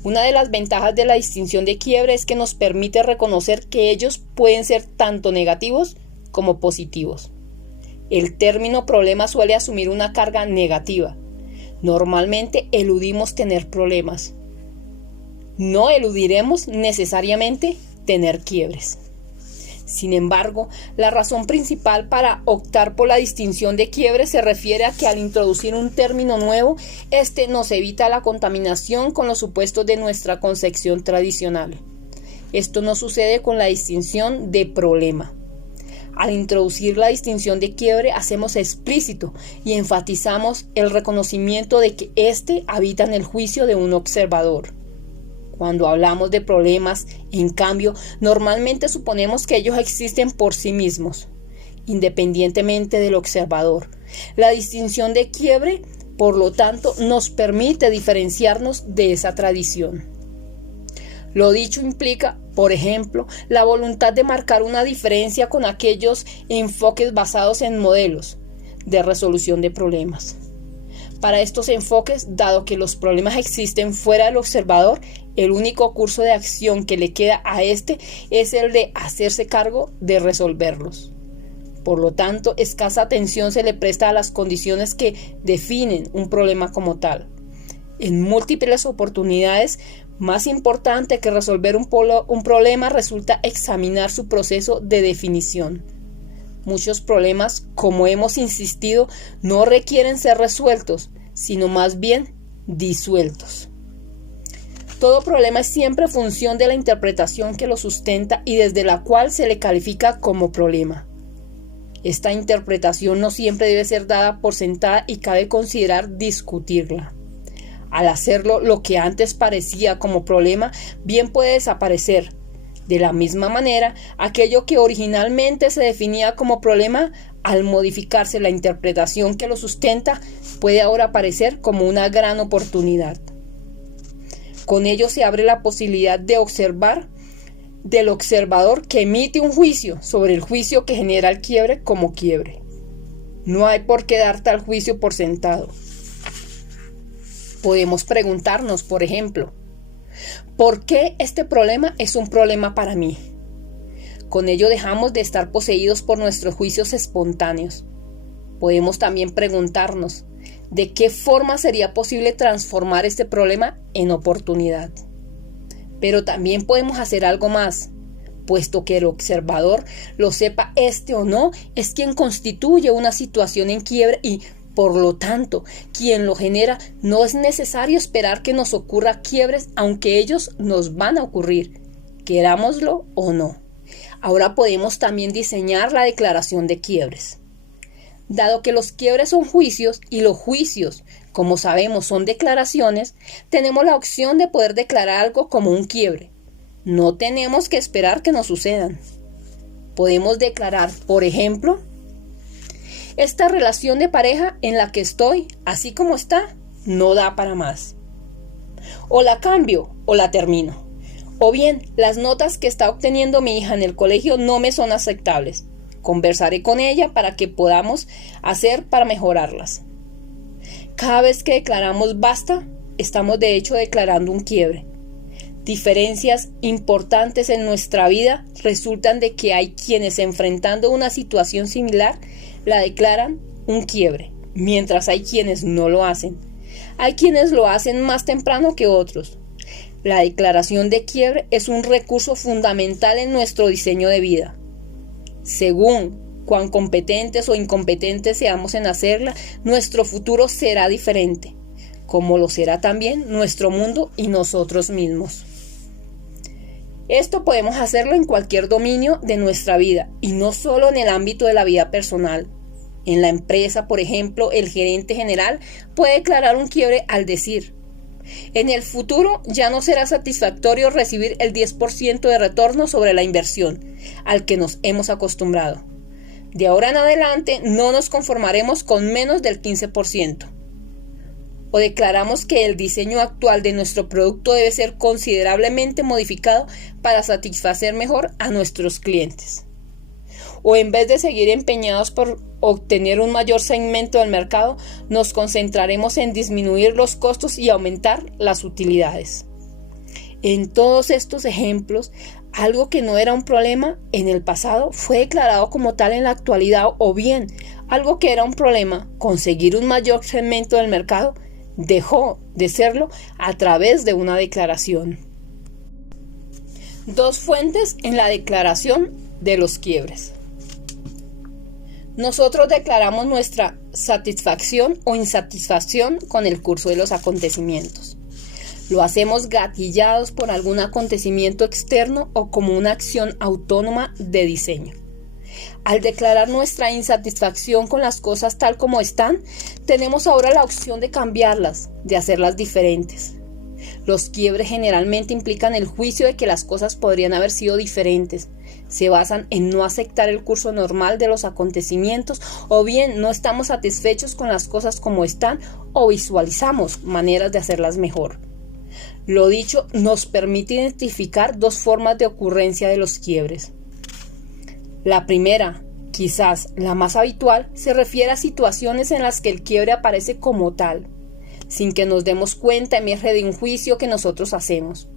Una de las ventajas de la distinción de quiebre es que nos permite reconocer que ellos pueden ser tanto negativos como positivos. El término problema suele asumir una carga negativa. Normalmente eludimos tener problemas. No eludiremos necesariamente tener quiebres. Sin embargo, la razón principal para optar por la distinción de quiebres se refiere a que al introducir un término nuevo, este nos evita la contaminación con los supuestos de nuestra concepción tradicional. Esto no sucede con la distinción de problema. Al introducir la distinción de quiebre, hacemos explícito y enfatizamos el reconocimiento de que éste habita en el juicio de un observador. Cuando hablamos de problemas, en cambio, normalmente suponemos que ellos existen por sí mismos, independientemente del observador. La distinción de quiebre, por lo tanto, nos permite diferenciarnos de esa tradición. Lo dicho implica, por ejemplo, la voluntad de marcar una diferencia con aquellos enfoques basados en modelos de resolución de problemas. Para estos enfoques, dado que los problemas existen fuera del observador, el único curso de acción que le queda a este es el de hacerse cargo de resolverlos. Por lo tanto, escasa atención se le presta a las condiciones que definen un problema como tal. En múltiples oportunidades, más importante que resolver un problema resulta examinar su proceso de definición. Muchos problemas, como hemos insistido, no requieren ser resueltos, sino más bien disueltos. Todo problema es siempre función de la interpretación que lo sustenta y desde la cual se le califica como problema. Esta interpretación no siempre debe ser dada por sentada y cabe considerar discutirla. Al hacerlo, lo que antes parecía como problema bien puede desaparecer. De la misma manera, aquello que originalmente se definía como problema, al modificarse la interpretación que lo sustenta, puede ahora aparecer como una gran oportunidad. Con ello se abre la posibilidad de observar del observador que emite un juicio sobre el juicio que genera el quiebre como quiebre. No hay por qué dar tal juicio por sentado. Podemos preguntarnos, por ejemplo, ¿por qué este problema es un problema para mí? Con ello dejamos de estar poseídos por nuestros juicios espontáneos. Podemos también preguntarnos, ¿de qué forma sería posible transformar este problema en oportunidad? Pero también podemos hacer algo más, puesto que el observador, lo sepa este o no, es quien constituye una situación en quiebre y, por lo tanto, quien lo genera. No es necesario esperar que nos ocurra quiebres, aunque ellos nos van a ocurrir, querámoslo o no. Ahora podemos también diseñar la declaración de quiebres. Dado que los quiebres son juicios y los juicios, como sabemos, son declaraciones, tenemos la opción de poder declarar algo como un quiebre. No tenemos que esperar que nos sucedan. Podemos declarar, por ejemplo, esta relación de pareja en la que estoy, así como está, no da para más. O la cambio o la termino. O bien, las notas que está obteniendo mi hija en el colegio no me son aceptables. Conversaré con ella para que podamos hacer para mejorarlas. Cada vez que declaramos basta, estamos de hecho declarando un quiebre. Diferencias importantes en nuestra vida resultan de que hay quienes, enfrentando una situación similar, la declaran un quiebre, mientras hay quienes no lo hacen. Hay quienes lo hacen más temprano que otros. La declaración de quiebre es un recurso fundamental en nuestro diseño de vida. Según cuán competentes o incompetentes seamos en hacerla, nuestro futuro será diferente, como lo será también nuestro mundo y nosotros mismos. Esto podemos hacerlo en cualquier dominio de nuestra vida y no solo en el ámbito de la vida personal. En la empresa, por ejemplo, el gerente general puede declarar un quiebre al decir: en el futuro ya no será satisfactorio recibir el 10% de retorno sobre la inversión al que nos hemos acostumbrado. De ahora en adelante no nos conformaremos con menos del 15%. O declaramos que el diseño actual de nuestro producto debe ser considerablemente modificado para satisfacer mejor a nuestros clientes. O en vez de seguir empeñados por obtener un mayor segmento del mercado, nos concentraremos en disminuir los costos y aumentar las utilidades. En todos estos ejemplos, algo que no era un problema en el pasado fue declarado como tal en la actualidad, o bien algo que era un problema, conseguir un mayor segmento del mercado, dejó de serlo a través de una declaración. Dos fuentes en la declaración de los quiebres. Nosotros declaramos nuestra satisfacción o insatisfacción con el curso de los acontecimientos. Lo hacemos gatillados por algún acontecimiento externo o como una acción autónoma de diseño. Al declarar nuestra insatisfacción con las cosas tal como están, tenemos ahora la opción de cambiarlas, de hacerlas diferentes. Los quiebres generalmente implican el juicio de que las cosas podrían haber sido diferentes. Se basan en no aceptar el curso normal de los acontecimientos, o bien no estamos satisfechos con las cosas como están o visualizamos maneras de hacerlas mejor. Lo dicho nos permite identificar dos formas de ocurrencia de los quiebres. La primera, quizás la más habitual, se refiere a situaciones en las que el quiebre aparece como tal, sin que nos demos cuenta, emerge de un juicio que nosotros hacemos.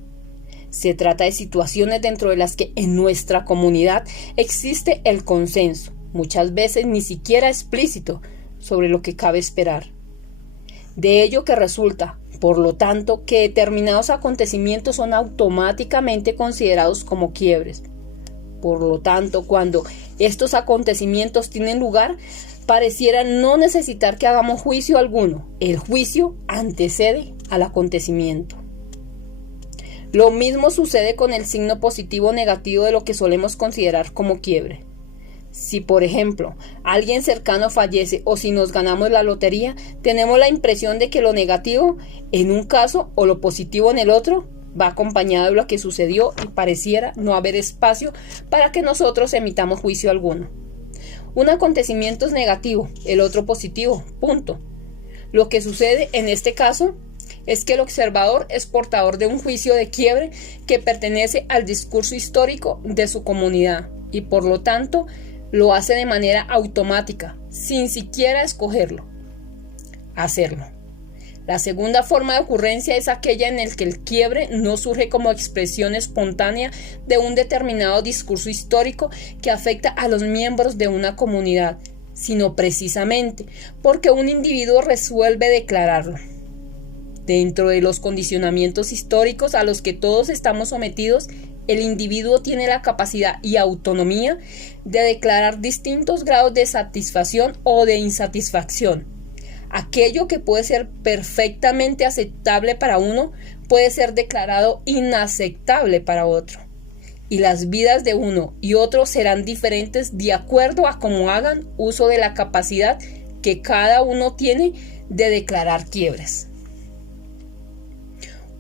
Se trata de situaciones dentro de las que en nuestra comunidad existe el consenso, muchas veces ni siquiera explícito, sobre lo que cabe esperar. De ello que resulta, por lo tanto, que determinados acontecimientos son automáticamente considerados como quiebres. Por lo tanto, cuando estos acontecimientos tienen lugar, pareciera no necesitar que hagamos juicio alguno. El juicio antecede al acontecimiento. Lo mismo sucede con el signo positivo o negativo de lo que solemos considerar como quiebre. Si, por ejemplo, alguien cercano fallece o si nos ganamos la lotería, tenemos la impresión de que lo negativo en un caso o lo positivo en el otro va acompañado de lo que sucedió y pareciera no haber espacio para que nosotros emitamos juicio alguno. Un acontecimiento es negativo, el otro positivo, punto. Lo que sucede en este caso es que el observador es portador de un juicio de quiebre que pertenece al discurso histórico de su comunidad y por lo tanto lo hace de manera automática, sin siquiera escogerlo, hacerlo. La segunda forma de ocurrencia es aquella en la que el quiebre no surge como expresión espontánea de un determinado discurso histórico que afecta a los miembros de una comunidad, sino precisamente porque un individuo resuelve declararlo. Dentro de los condicionamientos históricos a los que todos estamos sometidos, el individuo tiene la capacidad y autonomía de declarar distintos grados de satisfacción o de insatisfacción. Aquello que puede ser perfectamente aceptable para uno puede ser declarado inaceptable para otro. Y las vidas de uno y otro serán diferentes de acuerdo a cómo hagan uso de la capacidad que cada uno tiene de declarar quiebres.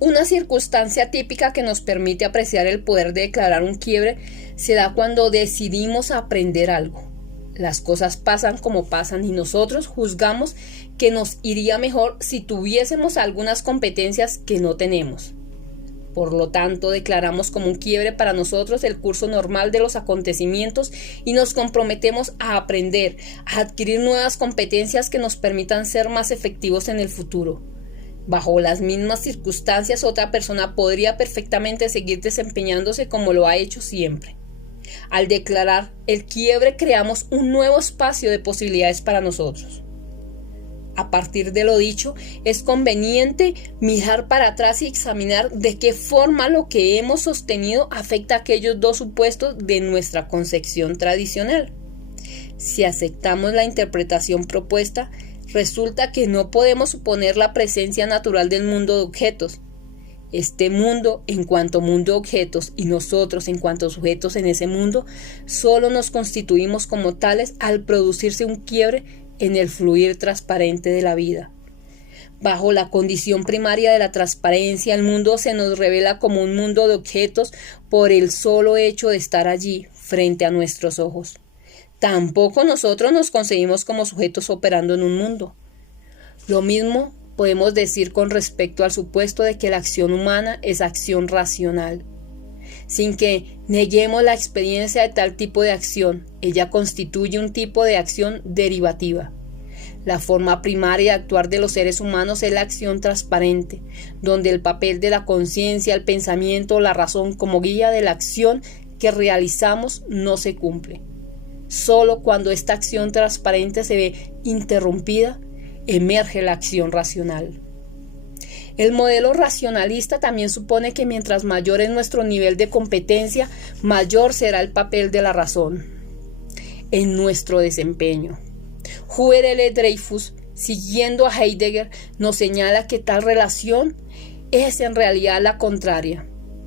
Una circunstancia típica que nos permite apreciar el poder de declarar un quiebre se da cuando decidimos aprender algo. Las cosas pasan como pasan y nosotros juzgamos que nos iría mejor si tuviésemos algunas competencias que no tenemos. Por lo tanto, declaramos como un quiebre para nosotros el curso normal de los acontecimientos y nos comprometemos a aprender, a adquirir nuevas competencias que nos permitan ser más efectivos en el futuro. Bajo las mismas circunstancias, otra persona podría perfectamente seguir desempeñándose como lo ha hecho siempre. Al declarar el quiebre, creamos un nuevo espacio de posibilidades para nosotros. A partir de lo dicho, es conveniente mirar para atrás y examinar de qué forma lo que hemos sostenido afecta a aquellos dos supuestos de nuestra concepción tradicional. Si aceptamos la interpretación propuesta, resulta que no podemos suponer la presencia natural del mundo de objetos. Este mundo, en cuanto mundo de objetos, y nosotros, en cuanto sujetos en ese mundo, solo nos constituimos como tales al producirse un quiebre en el fluir transparente de la vida. Bajo la condición primaria de la transparencia, el mundo se nos revela como un mundo de objetos por el solo hecho de estar allí, frente a nuestros ojos. Tampoco nosotros nos concebimos como sujetos operando en un mundo. Lo mismo podemos decir con respecto al supuesto de que la acción humana es acción racional. Sin que neguemos la experiencia de tal tipo de acción, ella constituye un tipo de acción derivativa. La forma primaria de actuar de los seres humanos es la acción transparente, donde el papel de la conciencia, el pensamiento o la razón como guía de la acción que realizamos no se cumple. Solo cuando esta acción transparente se ve interrumpida, emerge la acción racional. El modelo racionalista también supone que mientras mayor es nuestro nivel de competencia, mayor será el papel de la razón en nuestro desempeño. Hubert L. Dreyfus, siguiendo a Heidegger, nos señala que tal relación es en realidad la contraria.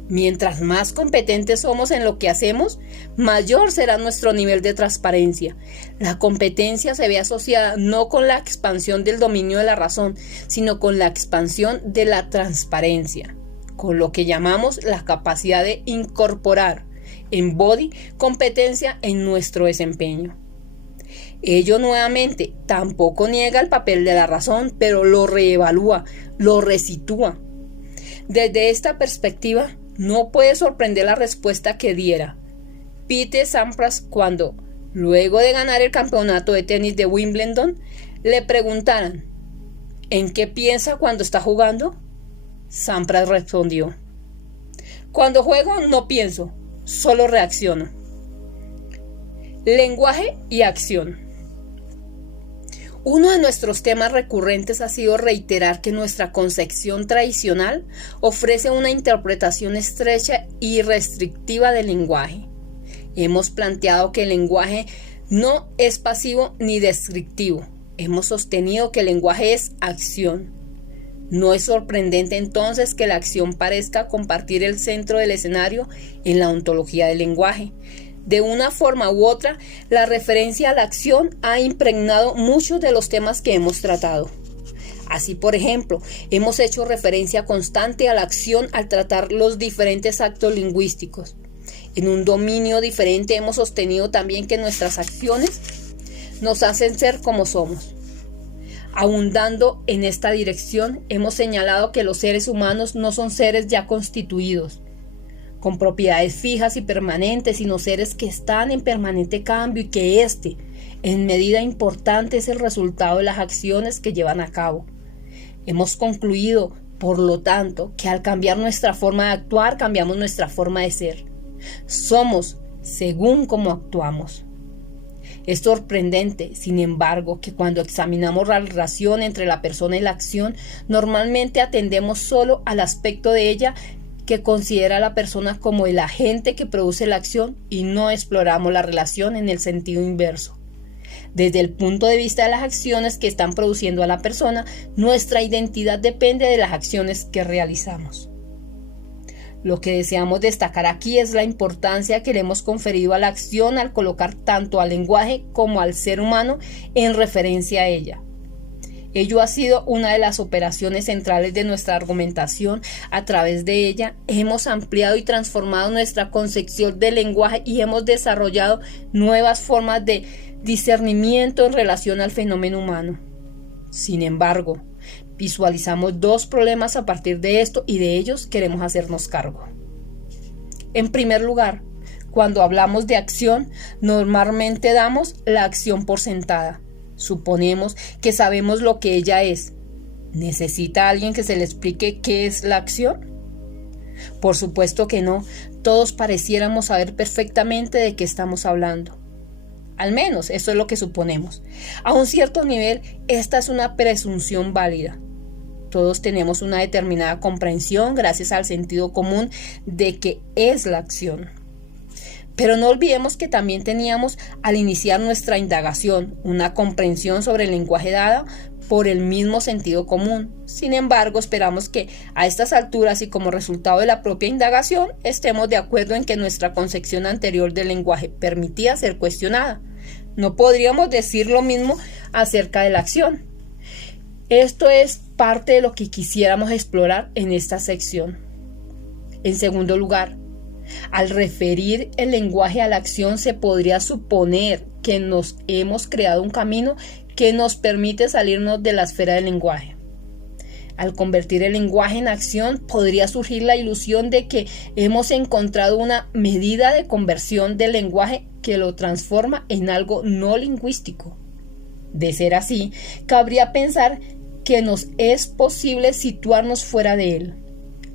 Mientras más competentes somos en lo que hacemos, mayor será nuestro nivel de transparencia. La competencia se ve asociada no con la expansión del dominio de la razón, sino con la expansión de la transparencia, con lo que llamamos la capacidad de incorporar, embody, competencia en nuestro desempeño. Ello nuevamente tampoco niega el papel de la razón, pero lo reevalúa, lo resitúa. Desde esta perspectiva, no puede sorprender la respuesta que diera Pete Sampras cuando, luego de ganar el campeonato de tenis de Wimbledon, le preguntaran: ¿en qué piensa cuando está jugando? Sampras respondió: cuando juego no pienso, solo reacciono. Lenguaje y acción. Uno de nuestros temas recurrentes ha sido reiterar que nuestra concepción tradicional ofrece una interpretación estrecha y restrictiva del lenguaje. Hemos planteado que el lenguaje no es pasivo ni descriptivo. Hemos sostenido que el lenguaje es acción. No es sorprendente entonces que la acción parezca compartir el centro del escenario en la ontología del lenguaje. De una forma u otra, la referencia a la acción ha impregnado muchos de los temas que hemos tratado. Así, por ejemplo, hemos hecho referencia constante a la acción al tratar los diferentes actos lingüísticos. En un dominio diferente hemos sostenido también que nuestras acciones nos hacen ser como somos. Abundando en esta dirección, hemos señalado que los seres humanos no son seres ya constituidos, con propiedades fijas y permanentes, sino seres que están en permanente cambio y que en medida importante, es el resultado de las acciones que llevan a cabo. Hemos concluido, por lo tanto, que al cambiar nuestra forma de actuar, cambiamos nuestra forma de ser. Somos según cómo actuamos. Es sorprendente, sin embargo, que cuando examinamos la relación entre la persona y la acción, normalmente atendemos solo al aspecto de ella que considera a la persona como el agente que produce la acción y no exploramos la relación en el sentido inverso. Desde el punto de vista de las acciones que están produciendo a la persona, nuestra identidad depende de las acciones que realizamos. Lo que deseamos destacar aquí es la importancia que le hemos conferido a la acción al colocar tanto al lenguaje como al ser humano en referencia a ella. Ello ha sido una de las operaciones centrales de nuestra argumentación. A través de ella hemos ampliado y transformado nuestra concepción del lenguaje y hemos desarrollado nuevas formas de discernimiento en relación al fenómeno humano. Sin embargo, visualizamos dos problemas a partir de esto y de ellos queremos hacernos cargo. En primer lugar, cuando hablamos de acción, normalmente damos la acción por sentada. Suponemos que sabemos lo que ella es. ¿Necesita alguien que se le explique qué es la acción? Por supuesto que no. Todos pareciéramos saber perfectamente de qué estamos hablando. Al menos eso es lo que suponemos. A un cierto nivel, esta es una presunción válida. Todos tenemos una determinada comprensión gracias al sentido común de qué es la acción. Pero no olvidemos que también teníamos, al iniciar nuestra indagación, una comprensión sobre el lenguaje dada por el mismo sentido común. Sin embargo, esperamos que a estas alturas y como resultado de la propia indagación, estemos de acuerdo en que nuestra concepción anterior del lenguaje permitía ser cuestionada. No podríamos decir lo mismo acerca de la acción. Esto es parte de lo que quisiéramos explorar en esta sección. En segundo lugar, al referir el lenguaje a la acción, se podría suponer que nos hemos creado un camino que nos permite salirnos de la esfera del lenguaje. Al convertir el lenguaje en acción, podría surgir la ilusión de que hemos encontrado una medida de conversión del lenguaje que lo transforma en algo no lingüístico. De ser así, cabría pensar que nos es posible situarnos fuera de él.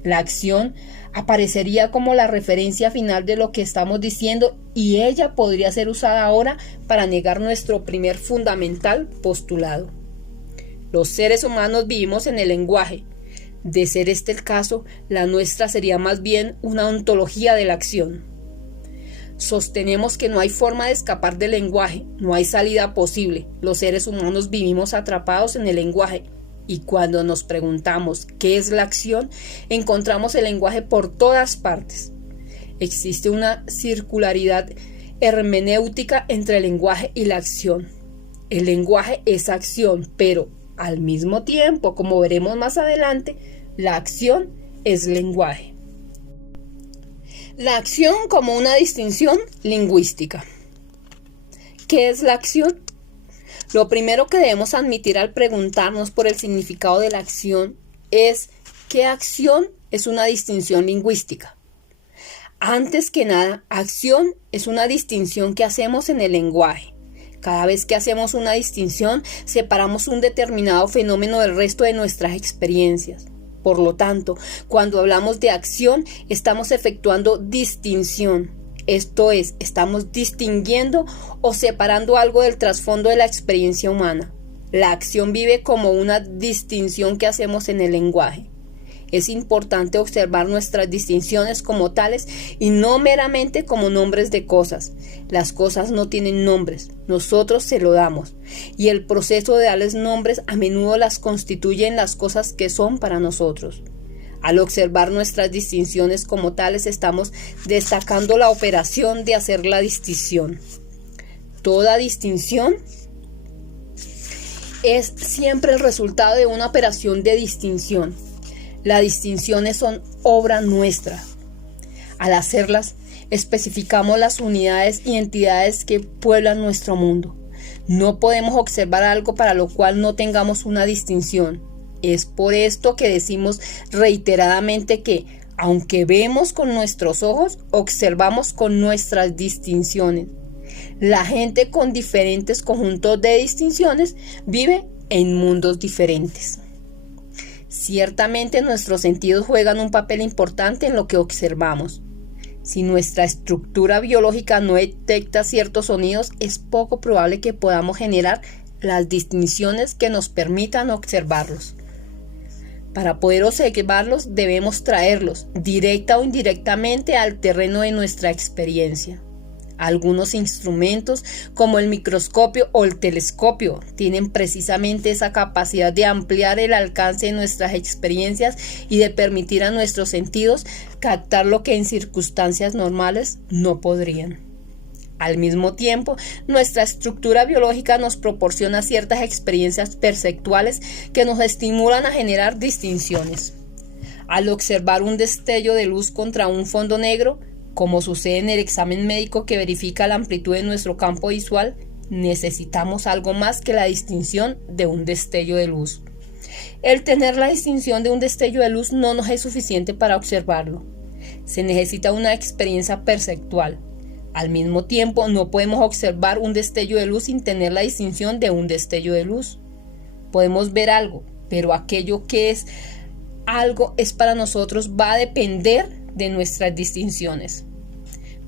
La acción aparecería como la referencia final de lo que estamos diciendo y ella podría ser usada ahora para negar nuestro primer fundamental postulado. Los seres humanos vivimos en el lenguaje. De ser este el caso, la nuestra sería más bien una ontología de la acción. Sostenemos que no hay forma de escapar del lenguaje, no hay salida posible. Los seres humanos vivimos atrapados en el lenguaje. Y cuando nos preguntamos qué es la acción, encontramos el lenguaje por todas partes. Existe una circularidad hermenéutica entre el lenguaje y la acción. El lenguaje es acción, pero al mismo tiempo, como veremos más adelante, la acción es lenguaje. La acción como una distinción lingüística. ¿Qué es la acción? Lo primero que debemos admitir al preguntarnos por el significado de la acción es qué acción es una distinción lingüística. Antes que nada, acción es una distinción que hacemos en el lenguaje. Cada vez que hacemos una distinción, separamos un determinado fenómeno del resto de nuestras experiencias. Por lo tanto, cuando hablamos de acción, estamos efectuando distinción. Esto es, estamos distinguiendo o separando algo del trasfondo de la experiencia humana. La acción vive como una distinción que hacemos en el lenguaje. Es importante observar nuestras distinciones como tales y no meramente como nombres de cosas. Las cosas no tienen nombres, nosotros se lo damos. Y el proceso de darles nombres a menudo las constituye en las cosas que son para nosotros. Al observar nuestras distinciones como tales, estamos destacando la operación de hacer la distinción. Toda distinción es siempre el resultado de una operación de distinción. Las distinciones son obra nuestra. Al hacerlas, especificamos las unidades y entidades que pueblan nuestro mundo. No podemos observar algo para lo cual no tengamos una distinción. Es por esto que decimos reiteradamente que, aunque vemos con nuestros ojos, observamos con nuestras distinciones. La gente con diferentes conjuntos de distinciones vive en mundos diferentes. Ciertamente nuestros sentidos juegan un papel importante en lo que observamos. Si nuestra estructura biológica no detecta ciertos sonidos, es poco probable que podamos generar las distinciones que nos permitan observarlos. Para poder observarlos debemos traerlos, directa o indirectamente, al terreno de nuestra experiencia. Algunos instrumentos, como el microscopio o el telescopio, tienen precisamente esa capacidad de ampliar el alcance de nuestras experiencias y de permitir a nuestros sentidos captar lo que en circunstancias normales no podrían. Al mismo tiempo, nuestra estructura biológica nos proporciona ciertas experiencias perceptuales que nos estimulan a generar distinciones. Al observar un destello de luz contra un fondo negro, como sucede en el examen médico que verifica la amplitud de nuestro campo visual, necesitamos algo más que la distinción de un destello de luz. El tener la distinción de un destello de luz no nos es suficiente para observarlo. Se necesita una experiencia perceptual. Al mismo tiempo, no podemos observar un destello de luz sin tener la distinción de un destello de luz. Podemos ver algo, pero aquello que es algo es para nosotros va a depender de nuestras distinciones.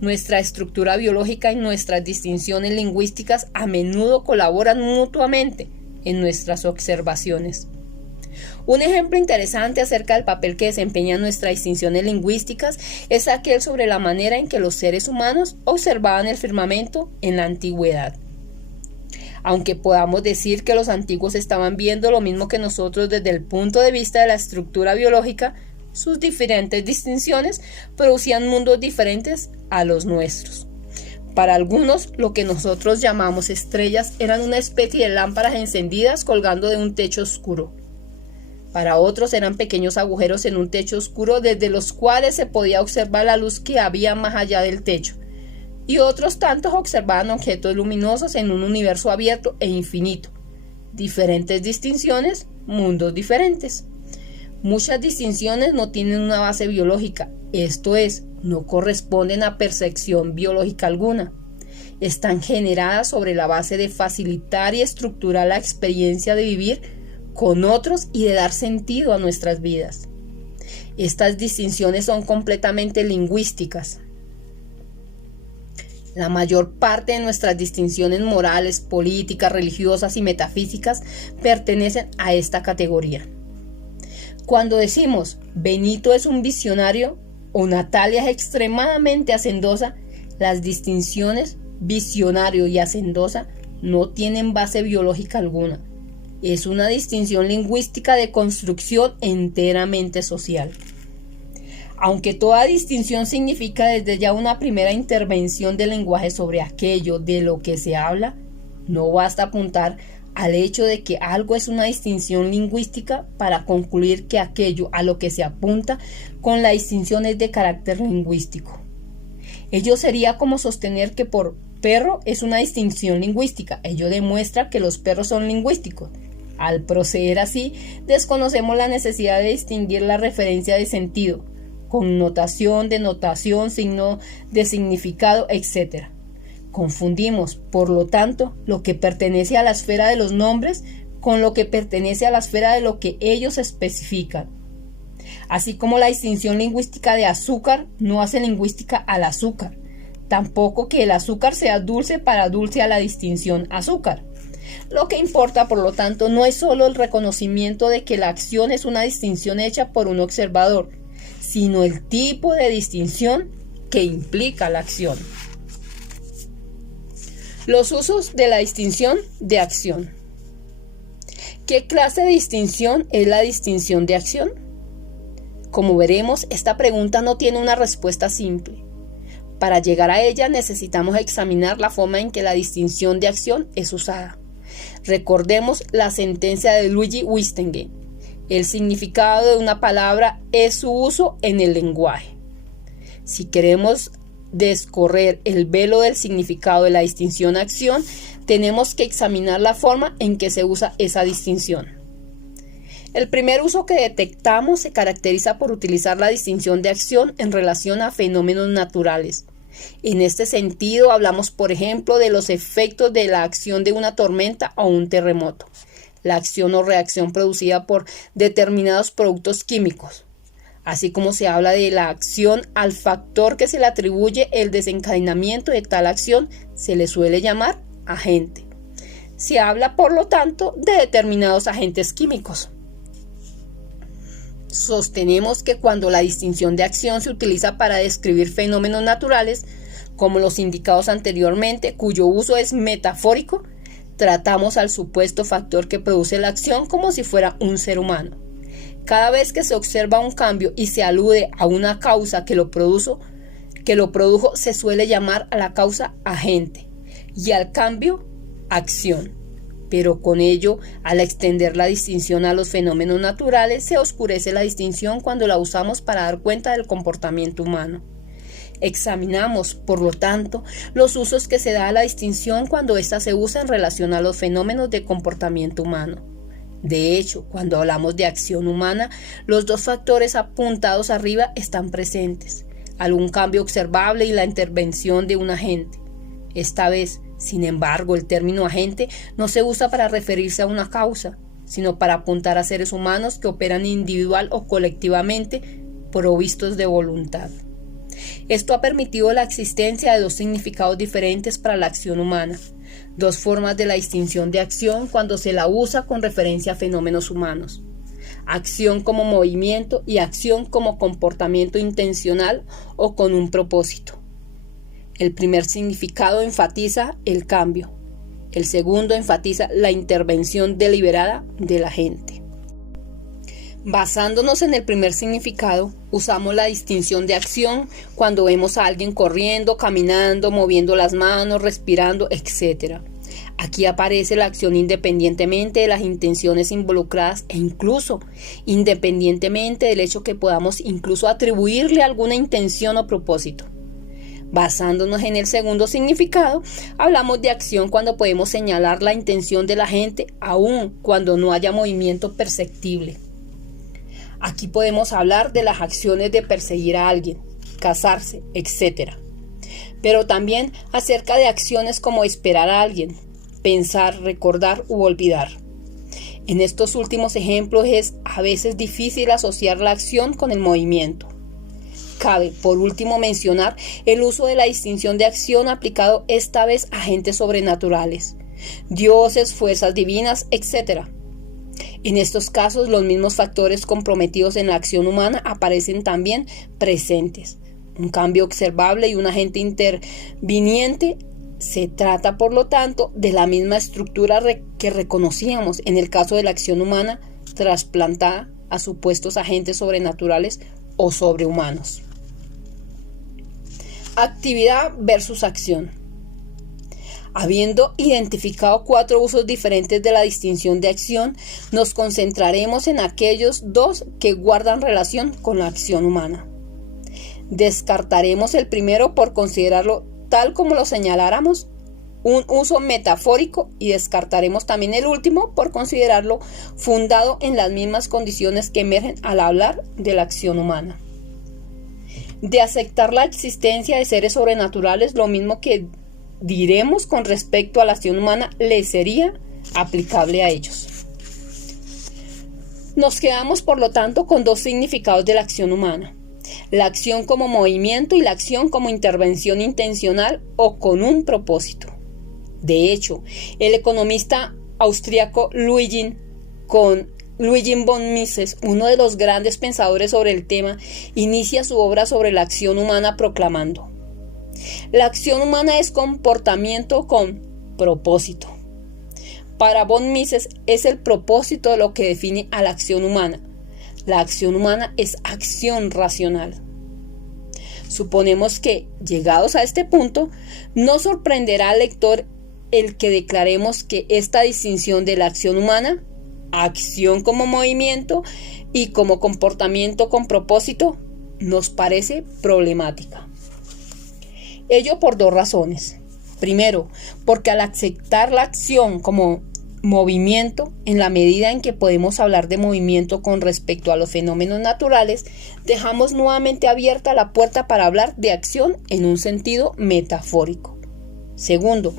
Nuestra estructura biológica y nuestras distinciones lingüísticas a menudo colaboran mutuamente en nuestras observaciones. Un ejemplo interesante acerca del papel que desempeñan nuestras distinciones lingüísticas es aquel sobre la manera en que los seres humanos observaban el firmamento en la antigüedad. Aunque podamos decir que los antiguos estaban viendo lo mismo que nosotros desde el punto de vista de la estructura biológica, sus diferentes distinciones producían mundos diferentes a los nuestros. Para algunos, lo que nosotros llamamos estrellas eran una especie de lámparas encendidas colgando de un techo oscuro. Para otros eran pequeños agujeros en un techo oscuro desde los cuales se podía observar la luz que había más allá del techo. Y otros tantos observaban objetos luminosos en un universo abierto e infinito. Diferentes distinciones, mundos diferentes. Muchas distinciones no tienen una base biológica, esto es, no corresponden a percepción biológica alguna. Están generadas sobre la base de facilitar y estructurar la experiencia de vivir con otros y de dar sentido a nuestras vidas. Estas distinciones son completamente lingüísticas. La mayor parte de nuestras distinciones morales, políticas, religiosas y metafísicas pertenecen a esta categoría. Cuando decimos Benito es un visionario o Natalia es extremadamente hacendosa, las distinciones visionario y hacendosa no tienen base biológica alguna. Es una distinción lingüística de construcción enteramente social. Aunque toda distinción significa desde ya una primera intervención del lenguaje sobre aquello de lo que se habla, no basta apuntar al hecho de que algo es una distinción lingüística para concluir que aquello a lo que se apunta con la distinción es de carácter lingüístico. Ello sería como sostener que por perro es una distinción lingüística. Ello demuestra que los perros son lingüísticos. Al proceder así, desconocemos la necesidad de distinguir la referencia de sentido, connotación, denotación, signo de significado, etc. Confundimos, por lo tanto, lo que pertenece a la esfera de los nombres con lo que pertenece a la esfera de lo que ellos especifican. Así como la distinción lingüística de azúcar no hace lingüística al azúcar, tampoco que el azúcar sea dulce para dulce a la distinción azúcar. Lo que importa, por lo tanto, no es solo el reconocimiento de que la acción es una distinción hecha por un observador, sino el tipo de distinción que implica la acción. Los usos de la distinción de acción. ¿Qué clase de distinción es la distinción de acción? Como veremos, esta pregunta no tiene una respuesta simple. Para llegar a ella necesitamos examinar la forma en que la distinción de acción es usada. Recordemos la sentencia de Luigi Wittgenstein: el significado de una palabra es su uso en el lenguaje. Si queremos descorrer el velo del significado de la distinción acción, tenemos que examinar la forma en que se usa esa distinción. El primer uso que detectamos se caracteriza por utilizar la distinción de acción en relación a fenómenos naturales. En este sentido, hablamos, por ejemplo, de los efectos de la acción de una tormenta o un terremoto, la acción o reacción producida por determinados productos químicos, así como se habla de la acción al factor que se le atribuye el desencadenamiento de tal acción, se le suele llamar agente. Se habla, por lo tanto, de determinados agentes químicos. Sostenemos que cuando la distinción de acción se utiliza para describir fenómenos naturales, como los indicados anteriormente, cuyo uso es metafórico, tratamos al supuesto factor que produce la acción como si fuera un ser humano. Cada vez que se observa un cambio y se alude a una causa que lo produjo, se suele llamar a la causa agente y al cambio acción. Pero con ello, al extender la distinción a los fenómenos naturales, se oscurece la distinción cuando la usamos para dar cuenta del comportamiento humano. Examinamos, por lo tanto, los usos que se da a la distinción cuando ésta se usa en relación a los fenómenos de comportamiento humano. De hecho, cuando hablamos de acción humana, los dos factores apuntados arriba están presentes: algún cambio observable y la intervención de un agente. Esta vez, sin embargo, el término agente no se usa para referirse a una causa, sino para apuntar a seres humanos que operan individual o colectivamente, provistos de voluntad. Esto ha permitido la existencia de dos significados diferentes para la acción humana, dos formas de la distinción de acción cuando se la usa con referencia a fenómenos humanos: acción como movimiento y acción como comportamiento intencional o con un propósito. El primer significado enfatiza el cambio, el segundo enfatiza la intervención deliberada del agente. Basándonos en el primer significado, usamos la distinción de acción cuando vemos a alguien corriendo, caminando, moviendo las manos, respirando, etc. Aquí aparece la acción independientemente de las intenciones involucradas e incluso independientemente del hecho que podamos incluso atribuirle alguna intención o propósito. Basándonos en el segundo significado, hablamos de acción cuando podemos señalar la intención de la gente aun cuando no haya movimiento perceptible. Aquí podemos hablar de las acciones de perseguir a alguien, casarse, etc. Pero también acerca de acciones como esperar a alguien, pensar, recordar u olvidar. En estos últimos ejemplos es a veces difícil asociar la acción con el movimiento. Cabe, por último, mencionar el uso de la distinción de acción aplicado esta vez a agentes sobrenaturales, dioses, fuerzas divinas, etc. En estos casos, los mismos factores comprometidos en la acción humana aparecen también presentes. Un cambio observable y un agente interviniente. Se trata, por lo tanto, de la misma estructura que reconocíamos en el caso de la acción humana trasplantada a supuestos agentes sobrenaturales o sobrehumanos. Actividad versus acción. Habiendo identificado 4 usos diferentes de la distinción de acción, nos concentraremos en aquellos 2 que guardan relación con la acción humana. Descartaremos el primero por considerarlo tal como lo señaláramos un uso metafórico y descartaremos también el último por considerarlo fundado en las mismas condiciones que emergen al hablar de la acción humana. De aceptar la existencia de seres sobrenaturales, lo mismo que diremos con respecto a la acción humana le sería aplicable a ellos. Nos quedamos, por lo tanto, con dos significados de la acción humana: la acción como movimiento y la acción como intervención intencional o con un propósito. De hecho, el economista austríaco Ludwig von Mises, uno de los grandes pensadores sobre el tema, inicia su obra sobre la acción humana proclamando: la acción humana es comportamiento con propósito. Para von Mises es el propósito de lo que define a la acción humana. La acción humana es acción racional. Suponemos que, llegados a este punto, no sorprenderá al lector el que declaremos que esta distinción de la acción humana, acción como movimiento y como comportamiento con propósito, nos parece problemática. Ello por dos razones. Primero, porque al aceptar la acción como movimiento, en la medida en que podemos hablar de movimiento con respecto a los fenómenos naturales, dejamos nuevamente abierta la puerta para hablar de acción en un sentido metafórico. Segundo,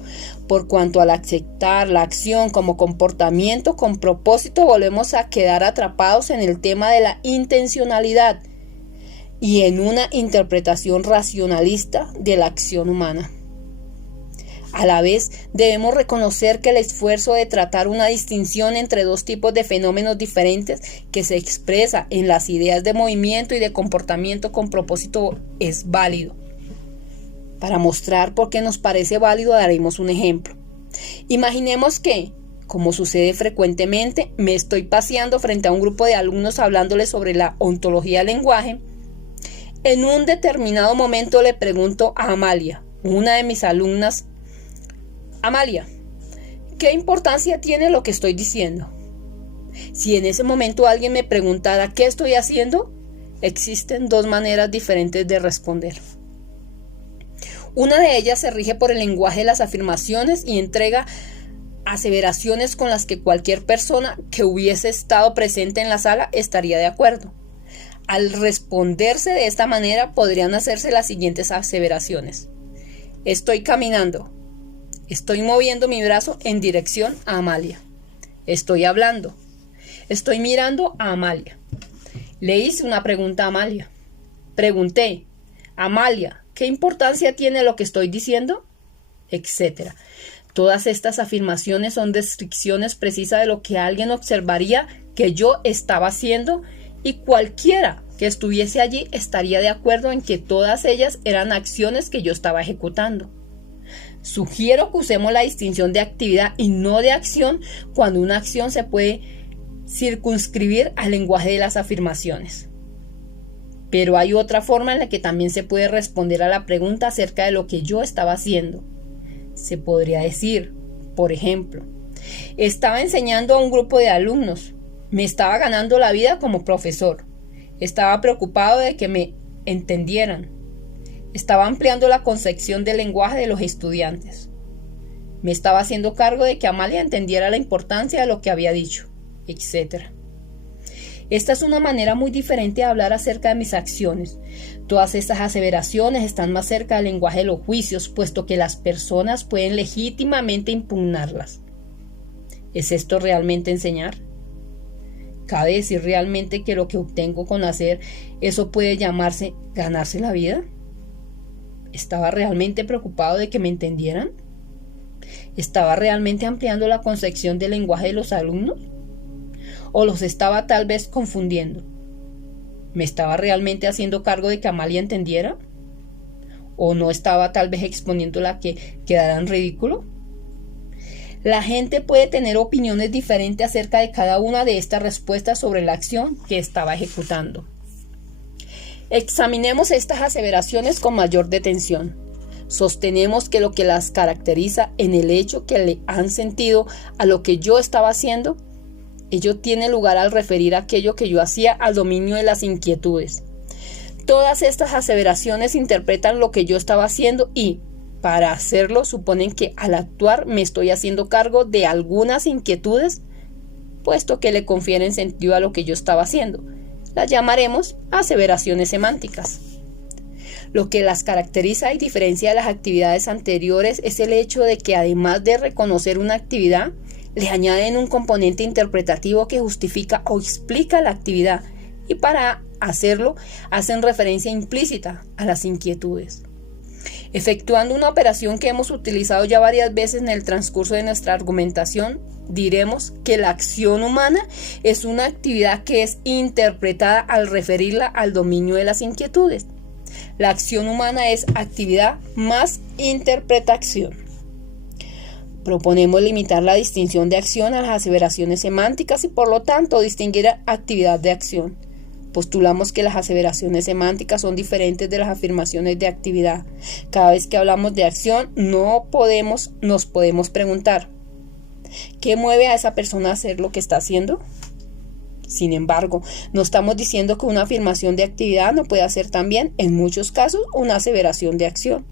por cuanto al aceptar la acción como comportamiento con propósito, volvemos a quedar atrapados en el tema de la intencionalidad y en una interpretación racionalista de la acción humana. A la vez, debemos reconocer que el esfuerzo de tratar una distinción entre dos tipos de fenómenos diferentes que se expresa en las ideas de movimiento y de comportamiento con propósito es válido. Para mostrar por qué nos parece válido, daremos un ejemplo. Imaginemos que, como sucede frecuentemente, me estoy paseando frente a un grupo de alumnos hablándoles sobre la ontología del lenguaje. En un determinado momento le pregunto a Amalia, una de mis alumnas: Amalia, ¿qué importancia tiene lo que estoy diciendo? Si en ese momento alguien me preguntara ¿qué estoy haciendo?, existen dos maneras diferentes de responder. Una de ellas se rige por el lenguaje de las afirmaciones y entrega aseveraciones con las que cualquier persona que hubiese estado presente en la sala estaría de acuerdo. Al responderse de esta manera podrían hacerse las siguientes aseveraciones: estoy caminando. Estoy moviendo mi brazo en dirección a Amalia. Estoy hablando. Estoy mirando a Amalia. Le hice una pregunta a Amalia. Pregunté: Amalia, ¿qué importancia tiene lo que estoy diciendo? Etcétera. Todas estas afirmaciones son descripciones precisas de lo que alguien observaría que yo estaba haciendo, y cualquiera que estuviese allí estaría de acuerdo en que todas ellas eran acciones que yo estaba ejecutando. Sugiero que usemos la distinción de actividad y no de acción cuando una acción se puede circunscribir al lenguaje de las afirmaciones. Pero hay otra forma en la que también se puede responder a la pregunta acerca de lo que yo estaba haciendo. Se podría decir, por ejemplo, estaba enseñando a un grupo de alumnos, me estaba ganando la vida como profesor, estaba preocupado de que me entendieran. Estaba ampliando la concepción del lenguaje de los estudiantes. Me estaba haciendo cargo de que Amalia entendiera la importancia de lo que había dicho, etc. Esta es una manera muy diferente de hablar acerca de mis acciones. Todas estas aseveraciones están más cerca del lenguaje de los juicios, puesto que las personas pueden legítimamente impugnarlas. ¿Es esto realmente enseñar? ¿Cabe decir realmente que lo que obtengo con hacer eso puede llamarse ganarse la vida? ¿Estaba realmente preocupado de que me entendieran? ¿Estaba realmente ampliando la concepción del lenguaje de los alumnos? ¿O los estaba tal vez confundiendo? ¿Me estaba realmente haciendo cargo de que Amalia entendiera? ¿O no estaba tal vez exponiéndola a que quedara en ridículo? La gente puede tener opiniones diferentes acerca de cada una de estas respuestas sobre la acción que estaba ejecutando. Examinemos estas aseveraciones con mayor detención. Sostenemos que lo que las caracteriza en el hecho que le han sentido a lo que yo estaba haciendo, ello tiene lugar al referir aquello que yo hacía al dominio de las inquietudes. Todas estas aseveraciones interpretan lo que yo estaba haciendo y, para hacerlo suponen que al actuar me estoy haciendo cargo de algunas inquietudes, puesto que le confieren sentido a lo que yo estaba haciendo. Las llamaremos aseveraciones semánticas. Lo que las caracteriza y diferencia de las actividades anteriores es el hecho de que además de reconocer una actividad, le añaden un componente interpretativo que justifica o explica la actividad, y para hacerlo hacen referencia implícita a las inquietudes. Efectuando una operación que hemos utilizado ya varias veces en el transcurso de nuestra argumentación, diremos que la acción humana es una actividad que es interpretada al referirla al dominio de las inquietudes. La acción humana es actividad más interpretación. Proponemos limitar la distinción de acción a las aseveraciones semánticas y por lo tanto distinguir actividad de acción. Postulamos que las aseveraciones semánticas son diferentes de las afirmaciones de actividad. Cada vez que hablamos de acción nos podemos preguntar: ¿qué mueve a esa persona a hacer lo que está haciendo? Sin embargo, no estamos diciendo que una afirmación de actividad no pueda ser también, en muchos casos, una aseveración de acción.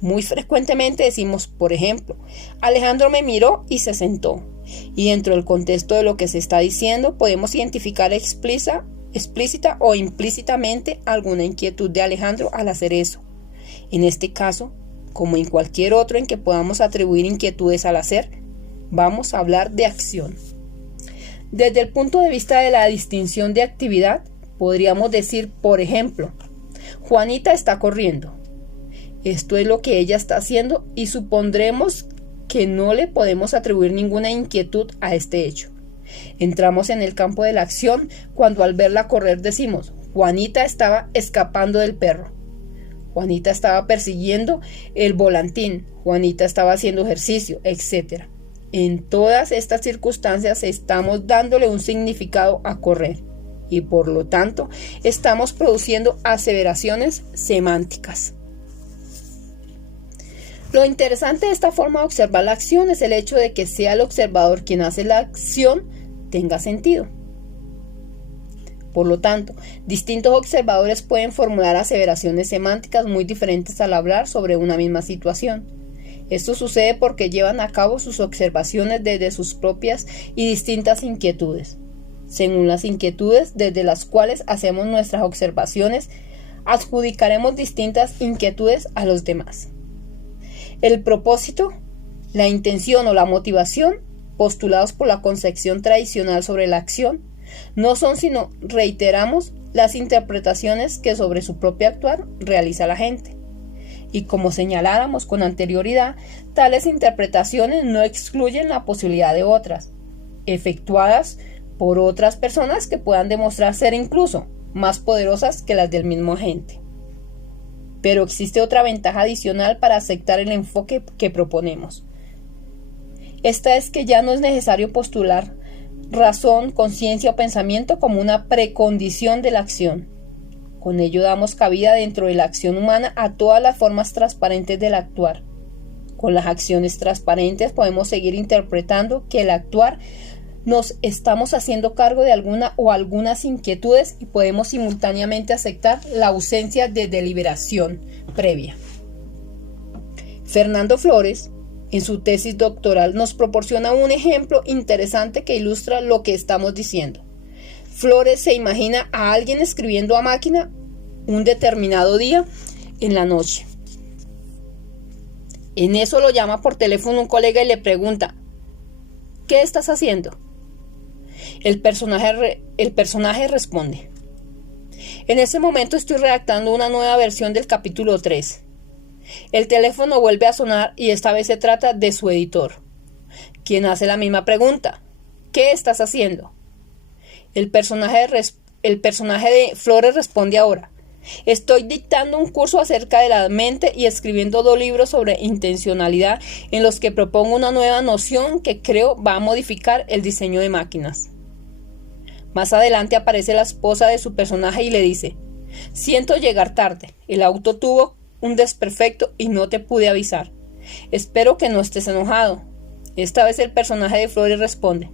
Muy frecuentemente decimos, por ejemplo, Alejandro me miró y se sentó. Y dentro del contexto de lo que se está diciendo, podemos identificar explícita o implícitamente alguna inquietud de Alejandro al hacer eso. En este caso, como en cualquier otro en que podamos atribuir inquietudes al hacer, vamos a hablar de acción. Desde el punto de vista de la distinción de actividad, podríamos decir, por ejemplo, Juanita está corriendo. Esto es lo que ella está haciendo y supondremos que no le podemos atribuir ninguna inquietud a este hecho. Entramos en el campo de la acción cuando al verla correr decimos: Juanita estaba escapando del perro. Juanita estaba persiguiendo el volantín. Juanita estaba haciendo ejercicio, etc. En todas estas circunstancias estamos dándole un significado a correr y por lo tanto estamos produciendo aseveraciones semánticas. Lo interesante de esta forma de observar la acción es el hecho de que sea el observador quien hace la acción tenga sentido. Por lo tanto, distintos observadores pueden formular aseveraciones semánticas muy diferentes al hablar sobre una misma situación. Esto sucede porque llevan a cabo sus observaciones desde sus propias y distintas inquietudes. Según las inquietudes desde las cuales hacemos nuestras observaciones, adjudicaremos distintas inquietudes a los demás. El propósito, la intención o la motivación, postulados por la concepción tradicional sobre la acción, no son sino, reiteramos, las interpretaciones que sobre su propio actuar realiza la gente. Y como señaláramos con anterioridad, tales interpretaciones no excluyen la posibilidad de otras, efectuadas por otras personas que puedan demostrar ser incluso más poderosas que las del mismo agente. Pero existe otra ventaja adicional para aceptar el enfoque que proponemos. Esta es que ya no es necesario postular razón, conciencia o pensamiento como una precondición de la acción. Con ello damos cabida dentro de la acción humana a todas las formas transparentes del actuar. Con las acciones transparentes podemos seguir interpretando que el actuar nos estamos haciendo cargo de alguna o algunas inquietudes y podemos simultáneamente aceptar la ausencia de deliberación previa. Fernando Flores, en su tesis doctoral, nos proporciona un ejemplo interesante que ilustra lo que estamos diciendo. Flores se imagina a alguien escribiendo a máquina un determinado día en la noche. En eso lo llama por teléfono un colega y le pregunta: ¿qué estás haciendo? El personaje responde: en ese momento estoy redactando una nueva versión del capítulo 3. El teléfono vuelve a sonar y esta vez se trata de su editor, quien hace la misma pregunta: ¿qué estás haciendo? El personaje de Flores responde ahora: estoy dictando un curso acerca de la mente y escribiendo 2 libros sobre intencionalidad en los que propongo una nueva noción que creo va a modificar el diseño de máquinas. Más adelante aparece la esposa de su personaje y le dice: siento llegar tarde, el auto tuvo un desperfecto y no te pude avisar. Espero que no estés enojado. Esta vez el personaje de Flores responde: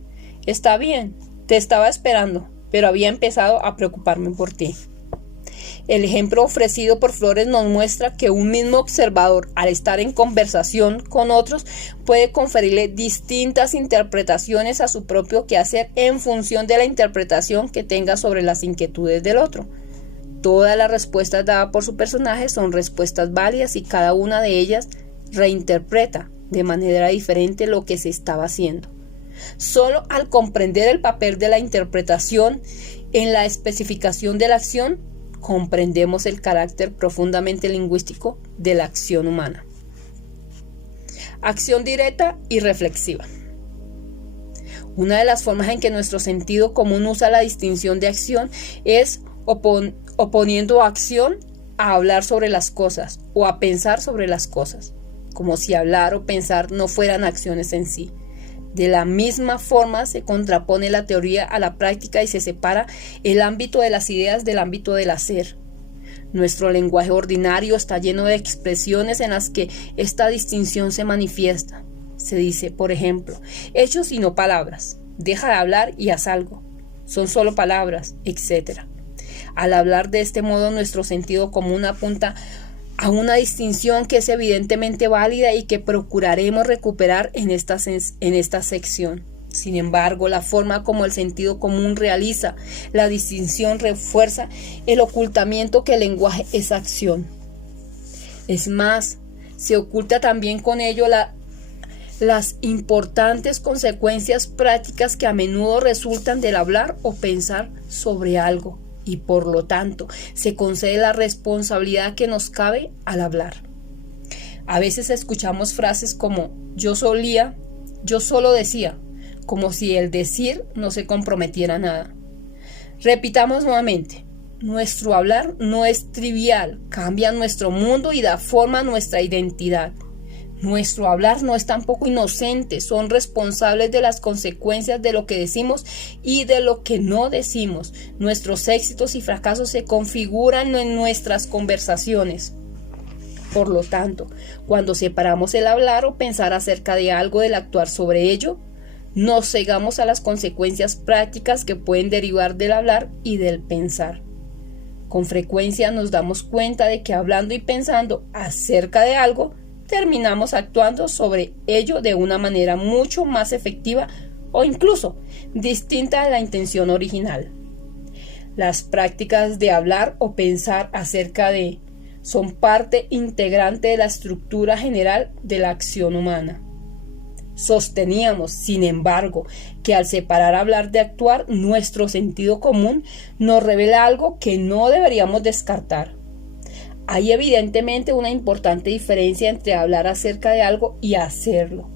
está bien, te estaba esperando, pero había empezado a preocuparme por ti. El ejemplo ofrecido por Flores nos muestra que un mismo observador, al estar en conversación con otros, puede conferirle distintas interpretaciones a su propio quehacer en función de la interpretación que tenga sobre las inquietudes del otro. Todas las respuestas dadas por su personaje son respuestas válidas y cada una de ellas reinterpreta de manera diferente lo que se estaba haciendo. Solo al comprender el papel de la interpretación en la especificación de la acción, comprendemos el carácter profundamente lingüístico de la acción humana. Acción directa y reflexiva. Una de las formas en que nuestro sentido común usa la distinción de acción es oponiendo acción a hablar sobre las cosas o a pensar sobre las cosas, como si hablar o pensar no fueran acciones en sí. De la misma forma se contrapone la teoría a la práctica y se separa el ámbito de las ideas del ámbito del hacer. Nuestro lenguaje ordinario está lleno de expresiones en las que esta distinción se manifiesta. Se dice, por ejemplo, hechos y no palabras, deja de hablar y haz algo, son solo palabras, etc. Al hablar de este modo, nuestro sentido común apunta a una distinción que es evidentemente válida y que procuraremos recuperar en esta sección. Sin embargo, la forma como el sentido común realiza la distinción refuerza el ocultamiento que el lenguaje es acción. Es más, se oculta también con ello las importantes consecuencias prácticas que a menudo resultan del hablar o pensar sobre algo, y por lo tanto se concede la responsabilidad que nos cabe al hablar. A veces escuchamos frases como yo solo decía, como si el decir no se comprometiera a nada. Repitamos nuevamente, nuestro hablar no es trivial, cambia nuestro mundo y da forma a nuestra identidad. Nuestro hablar no es tampoco inocente, son responsables de las consecuencias de lo que decimos y de lo que no decimos. Nuestros éxitos y fracasos se configuran en nuestras conversaciones. Por lo tanto, cuando separamos el hablar o pensar acerca de algo del actuar sobre ello, nos cegamos a las consecuencias prácticas que pueden derivar del hablar y del pensar. Con frecuencia nos damos cuenta de que hablando y pensando acerca de algo, terminamos actuando sobre ello de una manera mucho más efectiva o incluso distinta de la intención original. Las prácticas de hablar o pensar acerca de son parte integrante de la estructura general de la acción humana. Sosteníamos, sin embargo, que al separar hablar de actuar, nuestro sentido común nos revela algo que no deberíamos descartar. Hay evidentemente una importante diferencia entre hablar acerca de algo y hacerlo.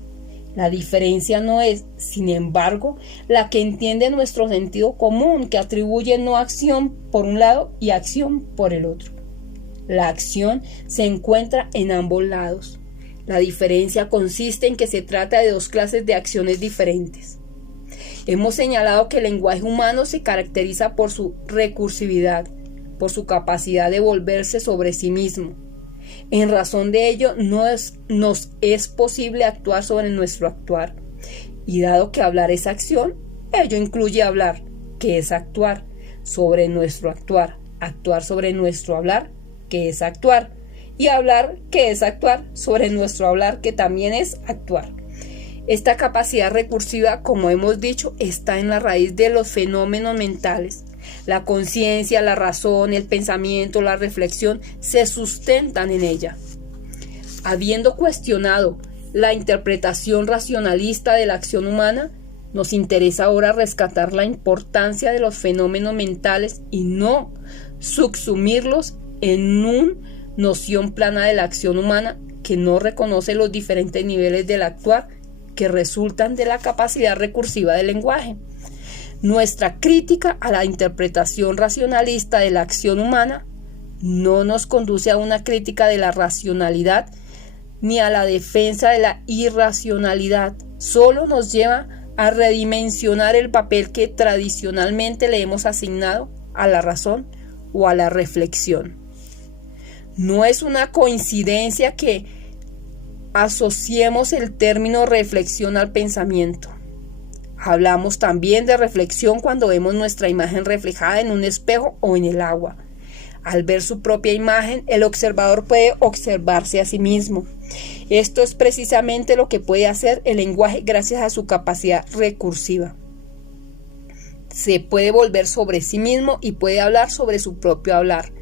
La diferencia no es, sin embargo, la que entiende nuestro sentido común, que atribuye no acción por un lado y acción por el otro. La acción se encuentra en ambos lados. La diferencia consiste en que se trata de dos clases de acciones diferentes. Hemos señalado que el lenguaje humano se caracteriza por su recursividad, por su capacidad de volverse sobre sí mismo. En razón de ello, nos es posible actuar sobre nuestro actuar. Y dado que hablar es acción, ello incluye hablar, que es actuar, sobre nuestro actuar, actuar sobre nuestro hablar, que es actuar, y hablar, que es actuar, sobre nuestro hablar, que también es actuar. Esta capacidad recursiva, como hemos dicho, está en la raíz de los fenómenos mentales. La conciencia, la razón, el pensamiento, la reflexión se sustentan en ella. Habiendo cuestionado la interpretación racionalista de la acción humana, nos interesa ahora rescatar la importancia de los fenómenos mentales y no subsumirlos en una noción plana de la acción humana que no reconoce los diferentes niveles del actuar que resultan de la capacidad recursiva del lenguaje. Nuestra crítica a la interpretación racionalista de la acción humana no nos conduce a una crítica de la racionalidad ni a la defensa de la irracionalidad, solo nos lleva a redimensionar el papel que tradicionalmente le hemos asignado a la razón o a la reflexión. No es una coincidencia que asociemos el término reflexión al pensamiento. Hablamos también de reflexión cuando vemos nuestra imagen reflejada en un espejo o en el agua. Al ver su propia imagen, el observador puede observarse a sí mismo. Esto es precisamente lo que puede hacer el lenguaje gracias a su capacidad recursiva. Se puede volver sobre sí mismo y puede hablar sobre su propio hablar.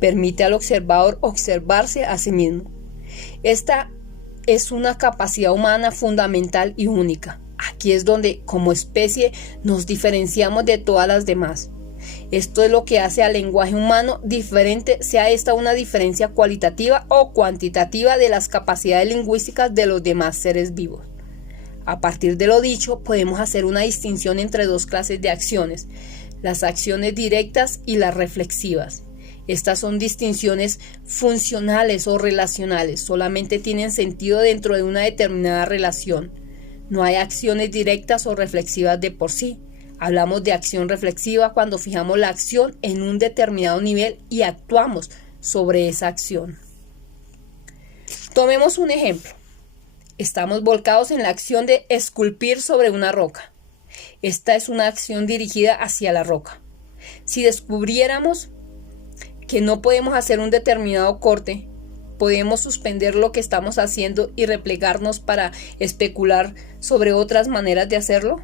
Permite al observador observarse a sí mismo. Esta es una capacidad humana fundamental y única. Aquí es donde, como especie, nos diferenciamos de todas las demás. Esto es lo que hace al lenguaje humano diferente, sea esta una diferencia cualitativa o cuantitativa de las capacidades lingüísticas de los demás seres vivos. A partir de lo dicho, podemos hacer una distinción entre dos clases de acciones, las acciones directas y las reflexivas. Estas son distinciones funcionales o relacionales, solamente tienen sentido dentro de una determinada relación. No hay acciones directas o reflexivas de por sí. Hablamos de acción reflexiva cuando fijamos la acción en un determinado nivel y actuamos sobre esa acción. Tomemos un ejemplo. Estamos volcados en la acción de esculpir sobre una roca. Esta es una acción dirigida hacia la roca. Si descubriéramos que no podemos hacer un determinado corte, podemos suspender lo que estamos haciendo y replegarnos para especular sobre otras maneras de hacerlo.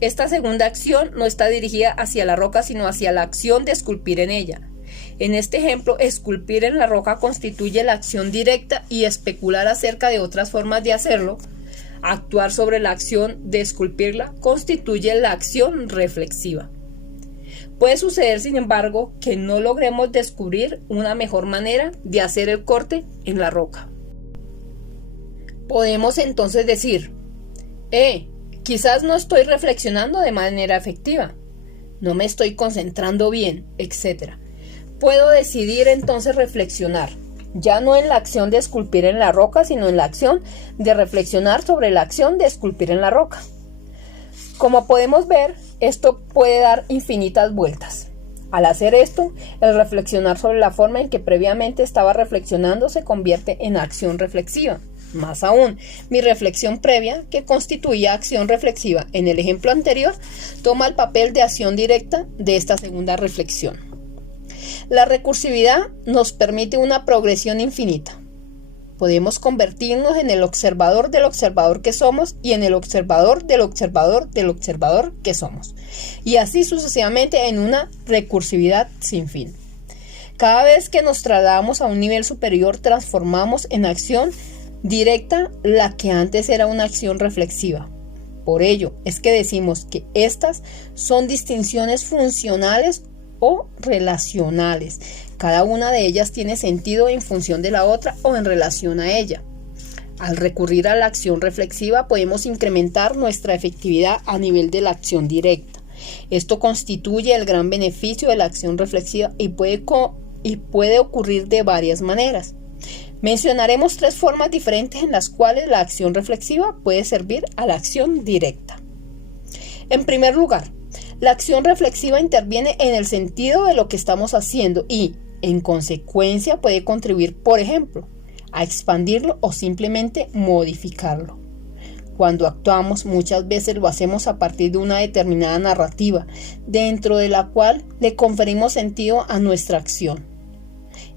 Esta segunda acción no está dirigida hacia la roca, sino hacia la acción de esculpir en ella. En este ejemplo, esculpir en la roca constituye la acción directa y especular acerca de otras formas de hacerlo, actuar sobre la acción de esculpirla, constituye la acción reflexiva. Puede suceder, sin embargo, que no logremos descubrir una mejor manera de hacer el corte en la roca. Podemos entonces decir, quizás no estoy reflexionando de manera efectiva, no me estoy concentrando bien, etc. Puedo decidir entonces reflexionar, ya no en la acción de esculpir en la roca, sino en la acción de reflexionar sobre la acción de esculpir en la roca. Como podemos ver, esto puede dar infinitas vueltas. Al hacer esto, el reflexionar sobre la forma en que previamente estaba reflexionando se convierte en acción reflexiva. Más aún, mi reflexión previa, que constituía acción reflexiva en el ejemplo anterior, toma el papel de acción directa de esta segunda reflexión. La recursividad nos permite una progresión infinita. Podemos convertirnos en el observador del observador que somos y en el observador del observador del observador que somos. Y así sucesivamente en una recursividad sin fin. Cada vez que nos trasladamos a un nivel superior, transformamos en acción directa la que antes era una acción reflexiva. Por ello es que decimos que estas son distinciones funcionales o relacionales. Cada una de ellas tiene sentido en función de la otra o en relación a ella. Al recurrir a la acción reflexiva podemos incrementar nuestra efectividad a nivel de la acción directa. Esto constituye el gran beneficio de la acción reflexiva y puede ocurrir de varias maneras. Mencionaremos 3 formas diferentes en las cuales la acción reflexiva puede servir a la acción directa. En primer lugar, la acción reflexiva interviene en el sentido de lo que estamos haciendo y, en consecuencia, puede contribuir, por ejemplo, a expandirlo o simplemente modificarlo. Cuando actuamos, muchas veces lo hacemos a partir de una determinada narrativa, dentro de la cual le conferimos sentido a nuestra acción.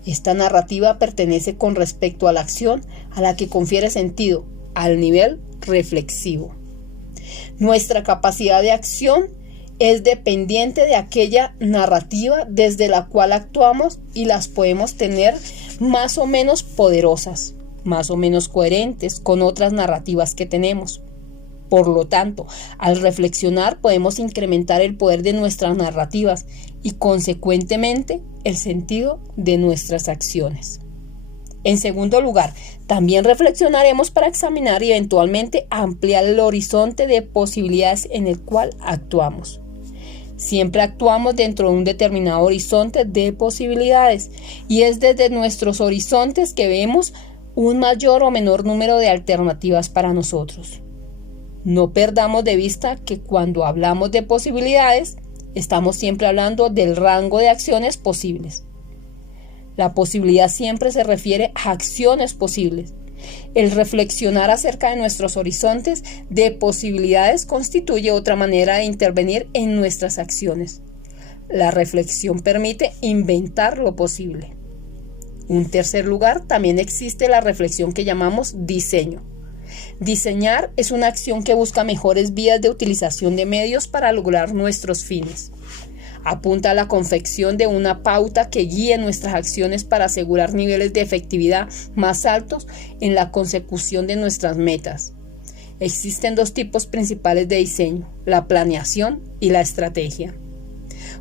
Esta narrativa pertenece con respecto a la acción a la que confiere sentido, al nivel reflexivo. Nuestra capacidad de acción es dependiente de aquella narrativa desde la cual actuamos y las podemos tener más o menos poderosas, más o menos coherentes con otras narrativas que tenemos. Por lo tanto, al reflexionar podemos incrementar el poder de nuestras narrativas y, consecuentemente, el sentido de nuestras acciones. En segundo lugar, también reflexionaremos para examinar y eventualmente ampliar el horizonte de posibilidades en el cual actuamos. Siempre actuamos dentro de un determinado horizonte de posibilidades y es desde nuestros horizontes que vemos un mayor o menor número de alternativas para nosotros. No perdamos de vista que cuando hablamos de posibilidades, estamos siempre hablando del rango de acciones posibles. La posibilidad siempre se refiere a acciones posibles. El reflexionar acerca de nuestros horizontes de posibilidades constituye otra manera de intervenir en nuestras acciones. La reflexión permite inventar lo posible. En tercer lugar, también existe la reflexión que llamamos diseño. Diseñar es una acción que busca mejores vías de utilización de medios para lograr nuestros fines. Apunta a la confección de una pauta que guíe nuestras acciones para asegurar niveles de efectividad más altos en la consecución de nuestras metas. Existen dos tipos principales de diseño, la planeación y la estrategia.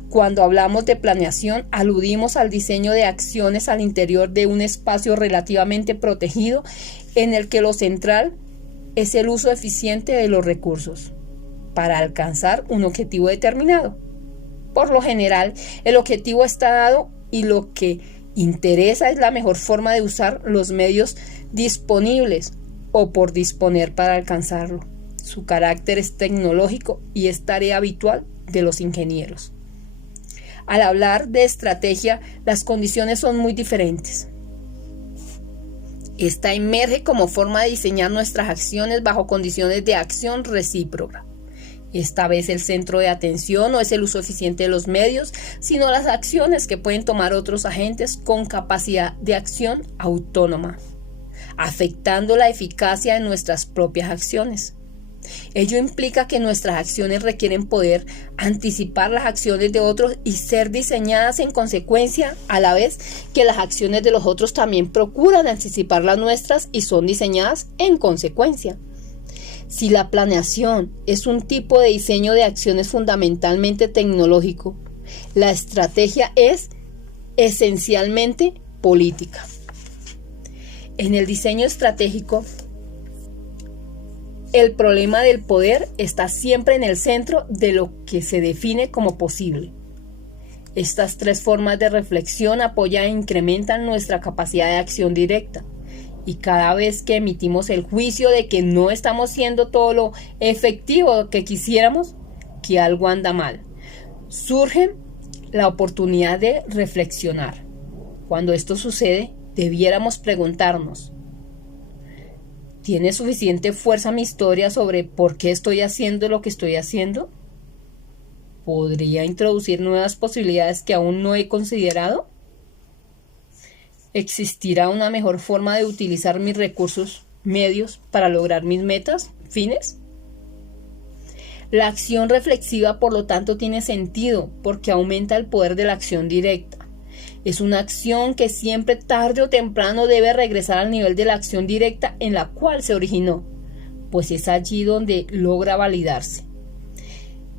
Cuando hablamos de planeación, aludimos al diseño de acciones al interior de un espacio relativamente protegido en el que lo central es el uso eficiente de los recursos para alcanzar un objetivo determinado. Por lo general, el objetivo está dado y lo que interesa es la mejor forma de usar los medios disponibles o por disponer para alcanzarlo. Su carácter es tecnológico y es tarea habitual de los ingenieros. Al hablar de estrategia, las condiciones son muy diferentes. Esta emerge como forma de diseñar nuestras acciones bajo condiciones de acción recíproca. Esta vez el centro de atención no es el uso eficiente de los medios, sino las acciones que pueden tomar otros agentes con capacidad de acción autónoma, afectando la eficacia de nuestras propias acciones. Ello implica que nuestras acciones requieren poder anticipar las acciones de otros y ser diseñadas en consecuencia, a la vez que las acciones de los otros también procuran anticipar las nuestras y son diseñadas en consecuencia. Si la planeación es un tipo de diseño de acciones fundamentalmente tecnológico, la estrategia es esencialmente política. En el diseño estratégico, el problema del poder está siempre en el centro de lo que se define como posible. Estas tres formas de reflexión apoyan e incrementan nuestra capacidad de acción directa. Y cada vez que emitimos el juicio de que no estamos siendo todo lo efectivo que quisiéramos, que algo anda mal, surge la oportunidad de reflexionar. Cuando esto sucede, debiéramos preguntarnos: ¿tiene suficiente fuerza mi historia sobre por qué estoy haciendo lo que estoy haciendo? ¿Podría introducir nuevas posibilidades que aún no he considerado? ¿Existirá una mejor forma de utilizar mis recursos, medios, para lograr mis metas, fines? La acción reflexiva, por lo tanto, tiene sentido porque aumenta el poder de la acción directa. Es una acción que siempre, tarde o temprano, debe regresar al nivel de la acción directa en la cual se originó, pues es allí donde logra validarse.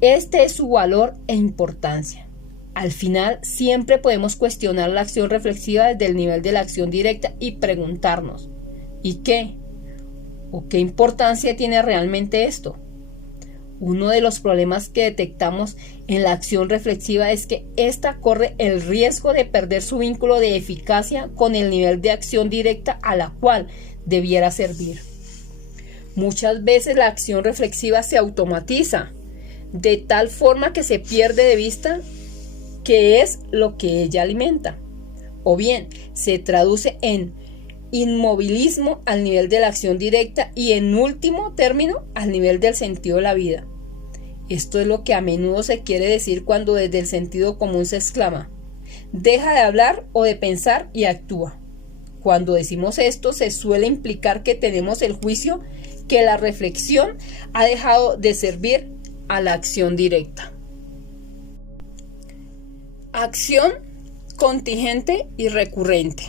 Este es su valor e importancia. Al final, siempre podemos cuestionar la acción reflexiva desde el nivel de la acción directa y preguntarnos: ¿y qué? ¿O qué importancia tiene realmente esto? Uno de los problemas que detectamos en la acción reflexiva es que ésta corre el riesgo de perder su vínculo de eficacia con el nivel de acción directa a la cual debiera servir. Muchas veces la acción reflexiva se automatiza, de tal forma que se pierde de vista qué es lo que ella alimenta, o bien se traduce en inmovilismo al nivel de la acción directa y, en último término, al nivel del sentido de la vida. Esto es lo que a menudo se quiere decir cuando desde el sentido común se exclama: deja de hablar o de pensar y actúa. Cuando decimos esto, se suele implicar que tenemos el juicio que la reflexión ha dejado de servir a la acción directa. Acción contingente y recurrente.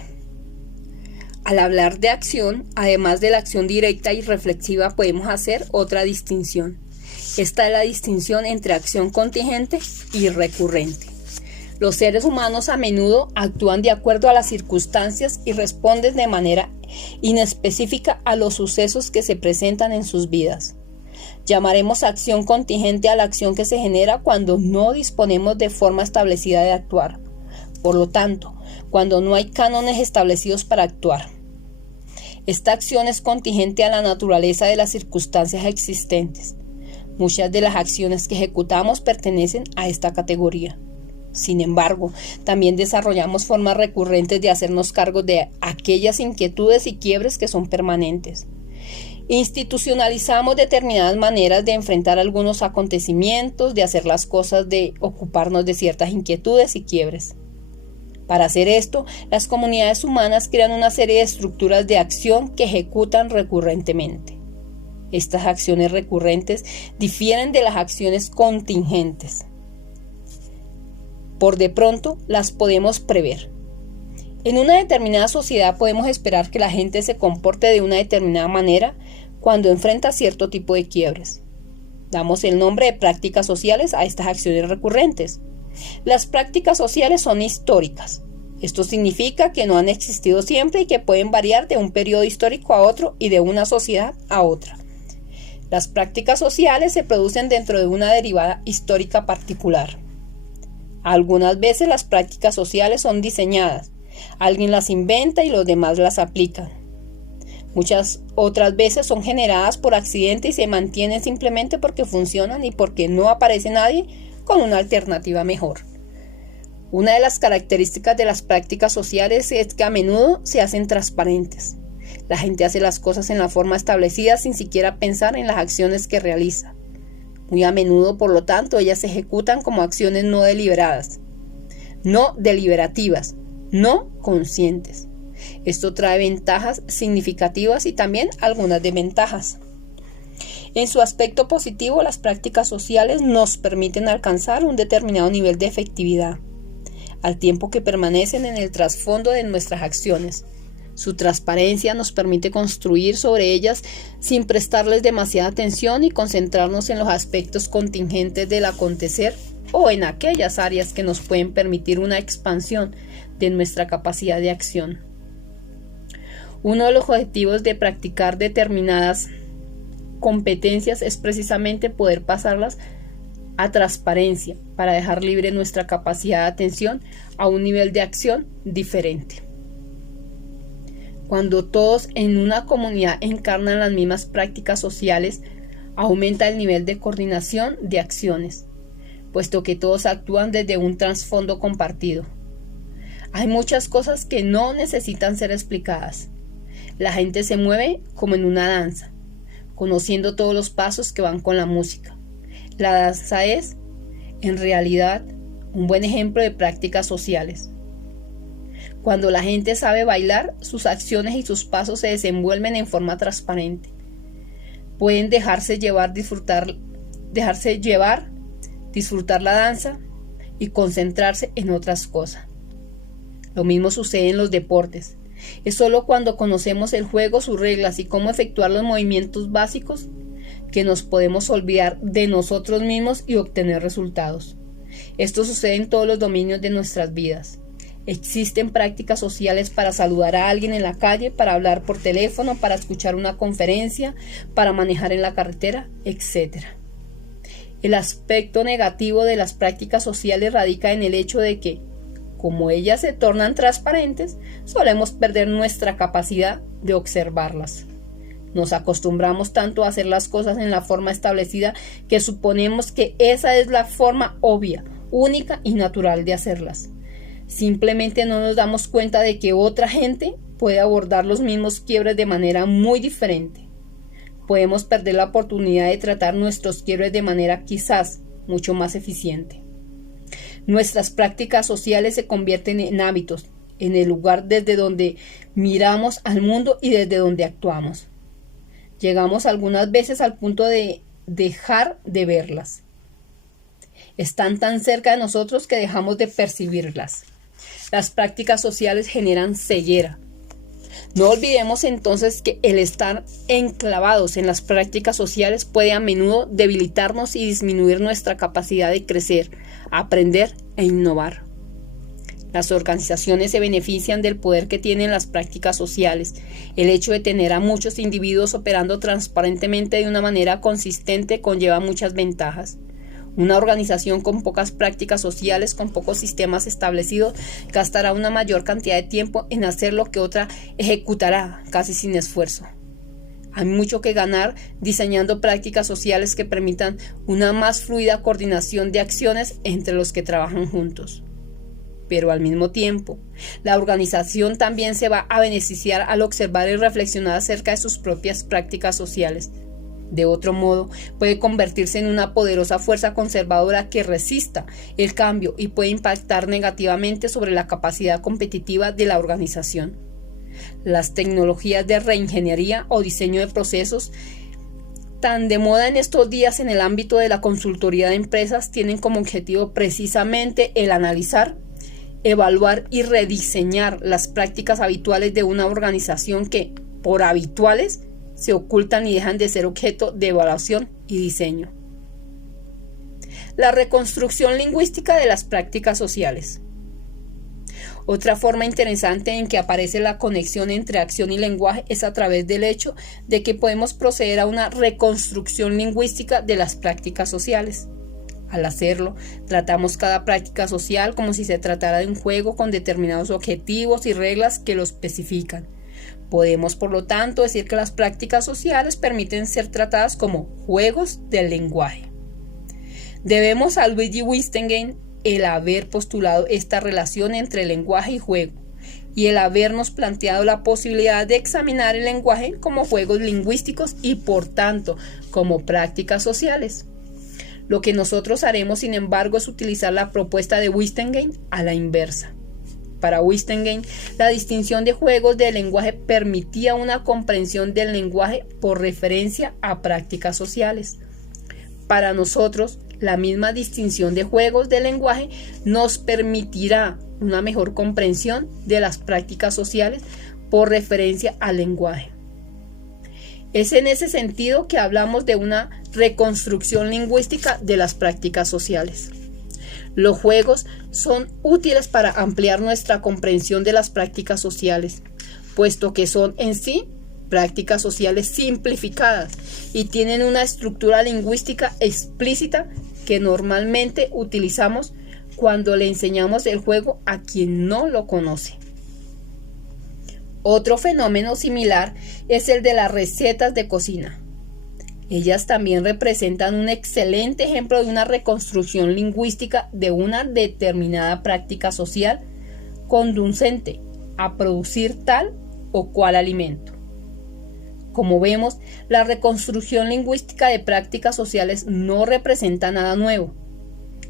Al hablar de acción, además de la acción directa y reflexiva, podemos hacer otra distinción. Esta es la distinción entre acción contingente y recurrente. Los seres humanos a menudo actúan de acuerdo a las circunstancias y responden de manera inespecífica a los sucesos que se presentan en sus vidas. Llamaremos acción contingente a la acción que se genera cuando no disponemos de forma establecida de actuar. Por lo tanto, cuando no hay cánones establecidos para actuar. Esta acción es contingente a la naturaleza de las circunstancias existentes. Muchas de las acciones que ejecutamos pertenecen a esta categoría. Sin embargo, también desarrollamos formas recurrentes de hacernos cargo de aquellas inquietudes y quiebres que son permanentes. Institucionalizamos determinadas maneras de enfrentar algunos acontecimientos, de hacer las cosas, de ocuparnos de ciertas inquietudes y quiebres. Para hacer esto, las comunidades humanas crean una serie de estructuras de acción que ejecutan recurrentemente. Estas acciones recurrentes difieren de las acciones contingentes. Por de pronto, las podemos prever. En una determinada sociedad podemos esperar que la gente se comporte de una determinada manera cuando enfrenta cierto tipo de quiebres. Damos el nombre de prácticas sociales a estas acciones recurrentes. Las prácticas sociales son históricas. Esto significa que no han existido siempre y que pueden variar de un periodo histórico a otro y de una sociedad a otra. Las prácticas sociales se producen dentro de una derivada histórica particular. Algunas veces las prácticas sociales son diseñadas. Alguien las inventa y los demás las aplican. Muchas otras veces son generadas por accidente y se mantienen simplemente porque funcionan y porque no aparece nadie con una alternativa mejor. Una de las características de las prácticas sociales es que a menudo se hacen transparentes. La gente hace las cosas en la forma establecida sin siquiera pensar en las acciones que realiza. Muy a menudo, por lo tanto, ellas se ejecutan como acciones no deliberadas, no deliberativas, no conscientes. Esto trae ventajas significativas y también algunas desventajas. En su aspecto positivo, las prácticas sociales nos permiten alcanzar un determinado nivel de efectividad, al tiempo que permanecen en el trasfondo de nuestras acciones. Su transparencia nos permite construir sobre ellas sin prestarles demasiada atención y concentrarnos en los aspectos contingentes del acontecer o en aquellas áreas que nos pueden permitir una expansión de nuestra capacidad de acción. Uno de los objetivos de practicar determinadas competencias es precisamente poder pasarlas a transparencia para dejar libre nuestra capacidad de atención a un nivel de acción diferente. Cuando todos en una comunidad encarnan las mismas prácticas sociales, aumenta el nivel de coordinación de acciones, puesto que todos actúan desde un trasfondo compartido. Hay muchas cosas que no necesitan ser explicadas. La gente se mueve como en una danza, conociendo todos los pasos que van con la música. La danza es, en realidad, un buen ejemplo de prácticas sociales. Cuando la gente sabe bailar, sus acciones y sus pasos se desenvuelven en forma transparente. Pueden dejarse llevar, disfrutar la danza y concentrarse en otras cosas. Lo mismo sucede en los deportes. Es solo cuando conocemos el juego, sus reglas y cómo efectuar los movimientos básicos que nos podemos olvidar de nosotros mismos y obtener resultados. Esto sucede en todos los dominios de nuestras vidas. Existen prácticas sociales para saludar a alguien en la calle, para hablar por teléfono, para escuchar una conferencia, para manejar en la carretera, etc. El aspecto negativo de las prácticas sociales radica en el hecho de que, como ellas se tornan transparentes, solemos perder nuestra capacidad de observarlas. Nos acostumbramos tanto a hacer las cosas en la forma establecida que suponemos que esa es la forma obvia, única y natural de hacerlas. Simplemente no nos damos cuenta de que otra gente puede abordar los mismos quiebres de manera muy diferente. Podemos perder la oportunidad de tratar nuestros quiebres de manera quizás mucho más eficiente. Nuestras prácticas sociales se convierten en hábitos, en el lugar desde donde miramos al mundo y desde donde actuamos. Llegamos algunas veces al punto de dejar de verlas. Están tan cerca de nosotros que dejamos de percibirlas. Las prácticas sociales generan ceguera. No olvidemos entonces que el estar enclavados en las prácticas sociales puede a menudo debilitarnos y disminuir nuestra capacidad de crecer, aprender e innovar. Las organizaciones se benefician del poder que tienen las prácticas sociales. El hecho de tener a muchos individuos operando transparentemente de una manera consistente conlleva muchas ventajas. Una organización con pocas prácticas sociales, con pocos sistemas establecidos, gastará una mayor cantidad de tiempo en hacer lo que otra ejecutará casi sin esfuerzo. Hay mucho que ganar diseñando prácticas sociales que permitan una más fluida coordinación de acciones entre los que trabajan juntos. pero al mismo tiempo, la organización también se va a beneficiar al observar y reflexionar acerca de sus propias prácticas sociales. De otro modo, puede convertirse en una poderosa fuerza conservadora que resista el cambio y puede impactar negativamente sobre la capacidad competitiva de la organización. Las tecnologías de reingeniería o diseño de procesos, tan de moda en estos días en el ámbito de la consultoría de empresas, tienen como objetivo precisamente el analizar, evaluar y rediseñar las prácticas habituales de una organización que, por habituales, se ocultan y dejan de ser objeto de evaluación y diseño. La reconstrucción lingüística de las prácticas sociales. Otra forma interesante en que aparece la conexión entre acción y lenguaje es a través del hecho de que podemos proceder a una reconstrucción lingüística de las prácticas sociales. Al hacerlo, tratamos cada práctica social como si se tratara de un juego con determinados objetivos y reglas que lo especifican. Podemos, por lo tanto, decir que las prácticas sociales permiten ser tratadas como juegos del lenguaje. Debemos a Luigi Wittgenstein el haber postulado esta relación entre lenguaje y juego, y el habernos planteado la posibilidad de examinar el lenguaje como juegos lingüísticos y, por tanto, como prácticas sociales. Lo que nosotros haremos, sin embargo, es utilizar la propuesta de Wittgenstein a la inversa. Para Wittgenstein, la distinción de juegos del lenguaje permitía una comprensión del lenguaje por referencia a prácticas sociales. Para nosotros, la misma distinción de juegos del lenguaje nos permitirá una mejor comprensión de las prácticas sociales por referencia al lenguaje. Es en ese sentido que hablamos de una reconstrucción lingüística de las prácticas sociales. Los juegos son útiles para ampliar nuestra comprensión de las prácticas sociales, puesto que son en sí prácticas sociales simplificadas y tienen una estructura lingüística explícita que normalmente utilizamos cuando le enseñamos el juego a quien no lo conoce. Otro fenómeno similar es el de las recetas de cocina. Ellas también representan un excelente ejemplo de una reconstrucción lingüística de una determinada práctica social conducente a producir tal o cual alimento. Como vemos, la reconstrucción lingüística de prácticas sociales no representa nada nuevo.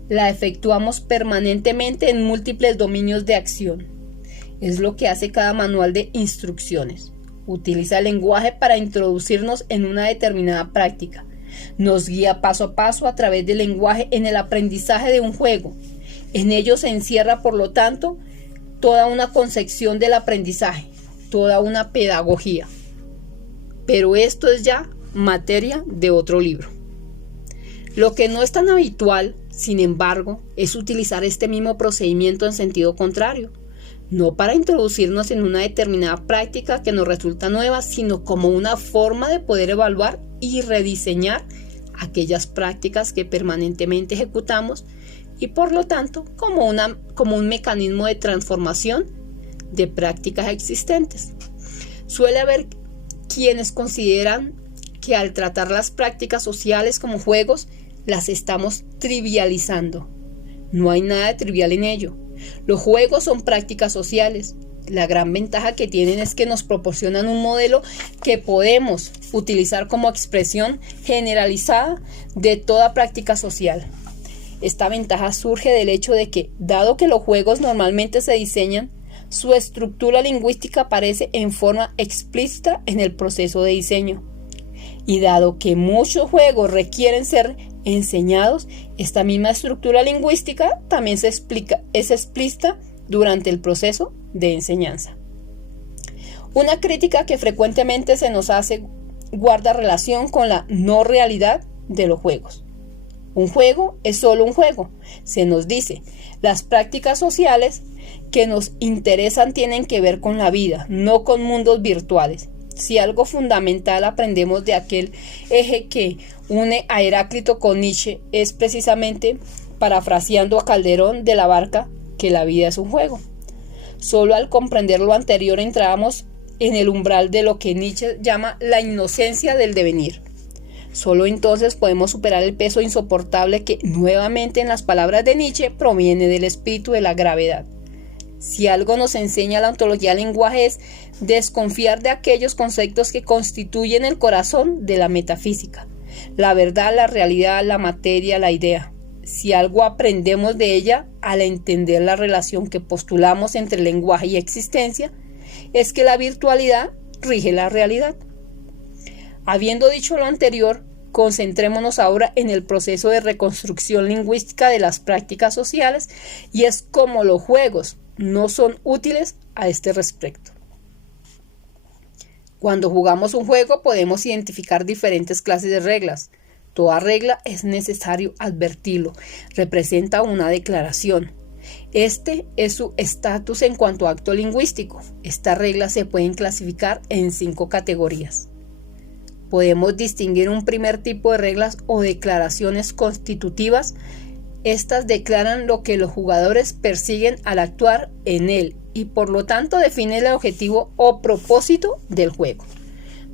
La efectuamos permanentemente en múltiples dominios de acción. Es lo que hace cada manual de instrucciones. Utiliza el lenguaje para introducirnos en una determinada práctica. Nos guía paso a paso a través del lenguaje en el aprendizaje de un juego. En ello se encierra, por lo tanto, toda una concepción del aprendizaje, toda una pedagogía. Pero esto es ya materia de otro libro. Lo que no es tan habitual, sin embargo, es utilizar este mismo procedimiento en sentido contrario. No para introducirnos en una determinada práctica que nos resulta nueva, sino como una forma de poder evaluar y rediseñar aquellas prácticas que permanentemente ejecutamos y, por lo tanto, como un mecanismo de transformación de prácticas existentes. Suele haber quienes consideran que al tratar las prácticas sociales como juegos, las estamos trivializando. No hay nada de trivial en ello. Los juegos son prácticas sociales. La gran ventaja que tienen es que nos proporcionan un modelo que podemos utilizar como expresión generalizada de toda práctica social. Esta ventaja surge del hecho de que, dado que los juegos normalmente se diseñan, su estructura lingüística aparece en forma explícita en el proceso de diseño. Y dado que muchos juegos requieren ser enseñados, esta misma estructura lingüística también es explícita durante el proceso de enseñanza. Una crítica que frecuentemente se nos hace guarda relación con la no realidad de los juegos. Un juego es solo un juego. Se nos dice, las prácticas sociales que nos interesan tienen que ver con la vida, no con mundos virtuales. Si algo fundamental aprendemos de aquel eje que une a Heráclito con Nietzsche es precisamente, parafraseando a Calderón de la Barca, que la vida es un juego. Solo al comprender lo anterior entramos en el umbral de lo que Nietzsche llama la inocencia del devenir. Solo entonces podemos superar el peso insoportable que, nuevamente en las palabras de Nietzsche, proviene del espíritu de la gravedad. Si algo nos enseña la ontología del lenguaje es desconfiar de aquellos conceptos que constituyen el corazón de la metafísica, la verdad, la realidad, la materia, la idea. Si algo aprendemos de ella al entender la relación que postulamos entre lenguaje y existencia, es que la virtualidad rige la realidad. Habiendo dicho lo anterior, concentrémonos ahora en el proceso de reconstrucción lingüística de las prácticas sociales, y es como los juegos no son útiles a este respecto. Cuando jugamos un juego podemos identificar diferentes clases de reglas. Toda regla es necesario advertirlo, representa una declaración. Este es su estatus en cuanto a acto lingüístico. Estas reglas se pueden clasificar en 5 categorías. Podemos distinguir un primer tipo de reglas o declaraciones constitutivas. Estas declaran lo que los jugadores persiguen al actuar en él y por lo tanto definen el objetivo o propósito del juego.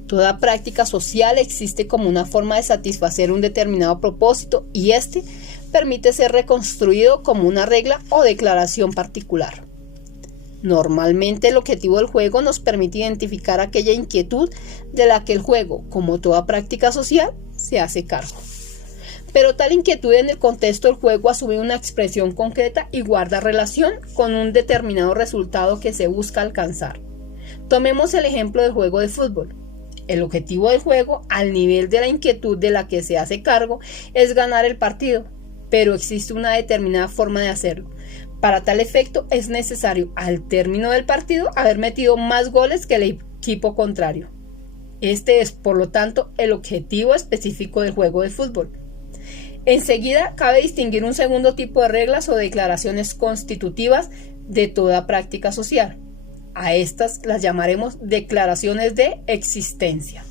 Toda práctica social existe como una forma de satisfacer un determinado propósito y este permite ser reconstruido como una regla o declaración particular. Normalmente el objetivo del juego nos permite identificar aquella inquietud de la que el juego, como toda práctica social, se hace cargo. Pero tal inquietud en el contexto del juego asume una expresión concreta y guarda relación con un determinado resultado que se busca alcanzar. Tomemos el ejemplo del juego de fútbol. El objetivo del juego, al nivel de la inquietud de la que se hace cargo, es ganar el partido, pero existe una determinada forma de hacerlo. Para tal efecto es necesario, al término del partido, haber metido más goles que el equipo contrario. Este es, por lo tanto, el objetivo específico del juego de fútbol. Enseguida, cabe distinguir un segundo tipo de reglas o declaraciones constitutivas de toda práctica social. A estas las llamaremos declaraciones de existencia.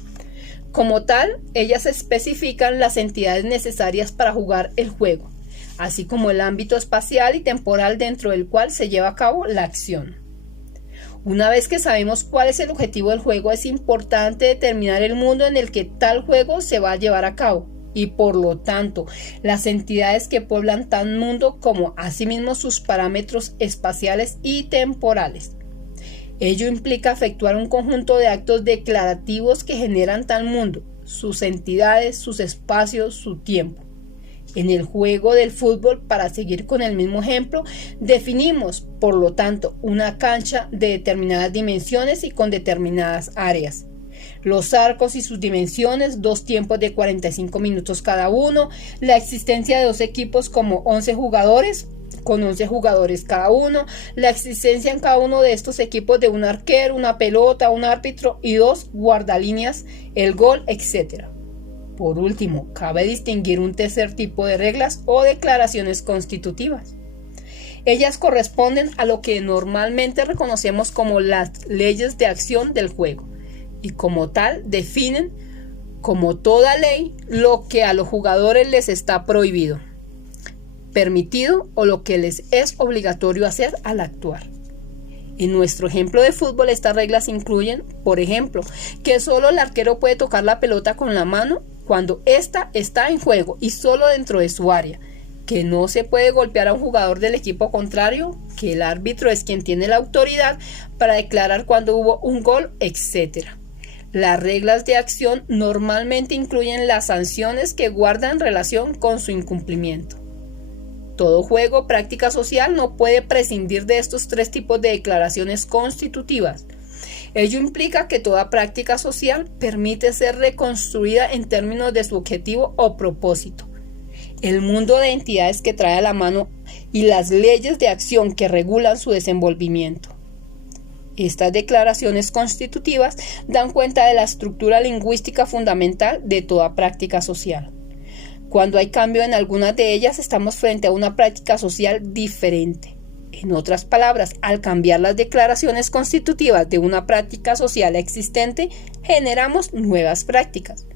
Como tal, ellas especifican las entidades necesarias para jugar el juego, así como el ámbito espacial y temporal dentro del cual se lleva a cabo la acción. Una vez que sabemos cuál es el objetivo del juego, es importante determinar el mundo en el que tal juego se va a llevar a cabo y, por lo tanto, las entidades que pueblan tal mundo como asimismo sus parámetros espaciales y temporales. Ello implica efectuar un conjunto de actos declarativos que generan tal mundo, sus entidades, sus espacios, su tiempo. En el juego del fútbol, para seguir con el mismo ejemplo, definimos, por lo tanto, una cancha de determinadas dimensiones y con determinadas áreas. Los arcos y sus dimensiones, 2 tiempos de 45 minutos cada uno, la existencia de 2 equipos como 11 jugadores, con 11 jugadores cada uno, la existencia en cada uno de estos equipos de un arquero, una pelota, un árbitro y 2 guardalíneas, el gol, etc. Por último, cabe distinguir un tercer tipo de reglas o declaraciones constitutivas. Ellas corresponden a lo que normalmente reconocemos como las leyes de acción del juego y como tal definen, como toda ley, lo que a los jugadores les está prohibido, permitido o lo que les es obligatorio hacer al actuar. En nuestro ejemplo de fútbol, estas reglas incluyen, por ejemplo, que solo el arquero puede tocar la pelota con la mano cuando ésta está en juego y solo dentro de su área, que no se puede golpear a un jugador del equipo contrario, que el árbitro es quien tiene la autoridad para declarar cuando hubo un gol, etc. Las reglas de acción normalmente incluyen las sanciones que guardan relación con su incumplimiento. Todo juego o práctica social no puede prescindir de estos 3 tipos de declaraciones constitutivas. Ello implica que toda práctica social permite ser reconstruida en términos de su objetivo o propósito. El mundo de entidades que trae a la mano y las leyes de acción que regulan su desenvolvimiento. Estas declaraciones constitutivas dan cuenta de la estructura lingüística fundamental de toda práctica social. Cuando hay cambio en algunas de ellas, estamos frente a una práctica social diferente. En otras palabras, al cambiar las declaraciones constitutivas de una práctica social existente, generamos nuevas prácticas.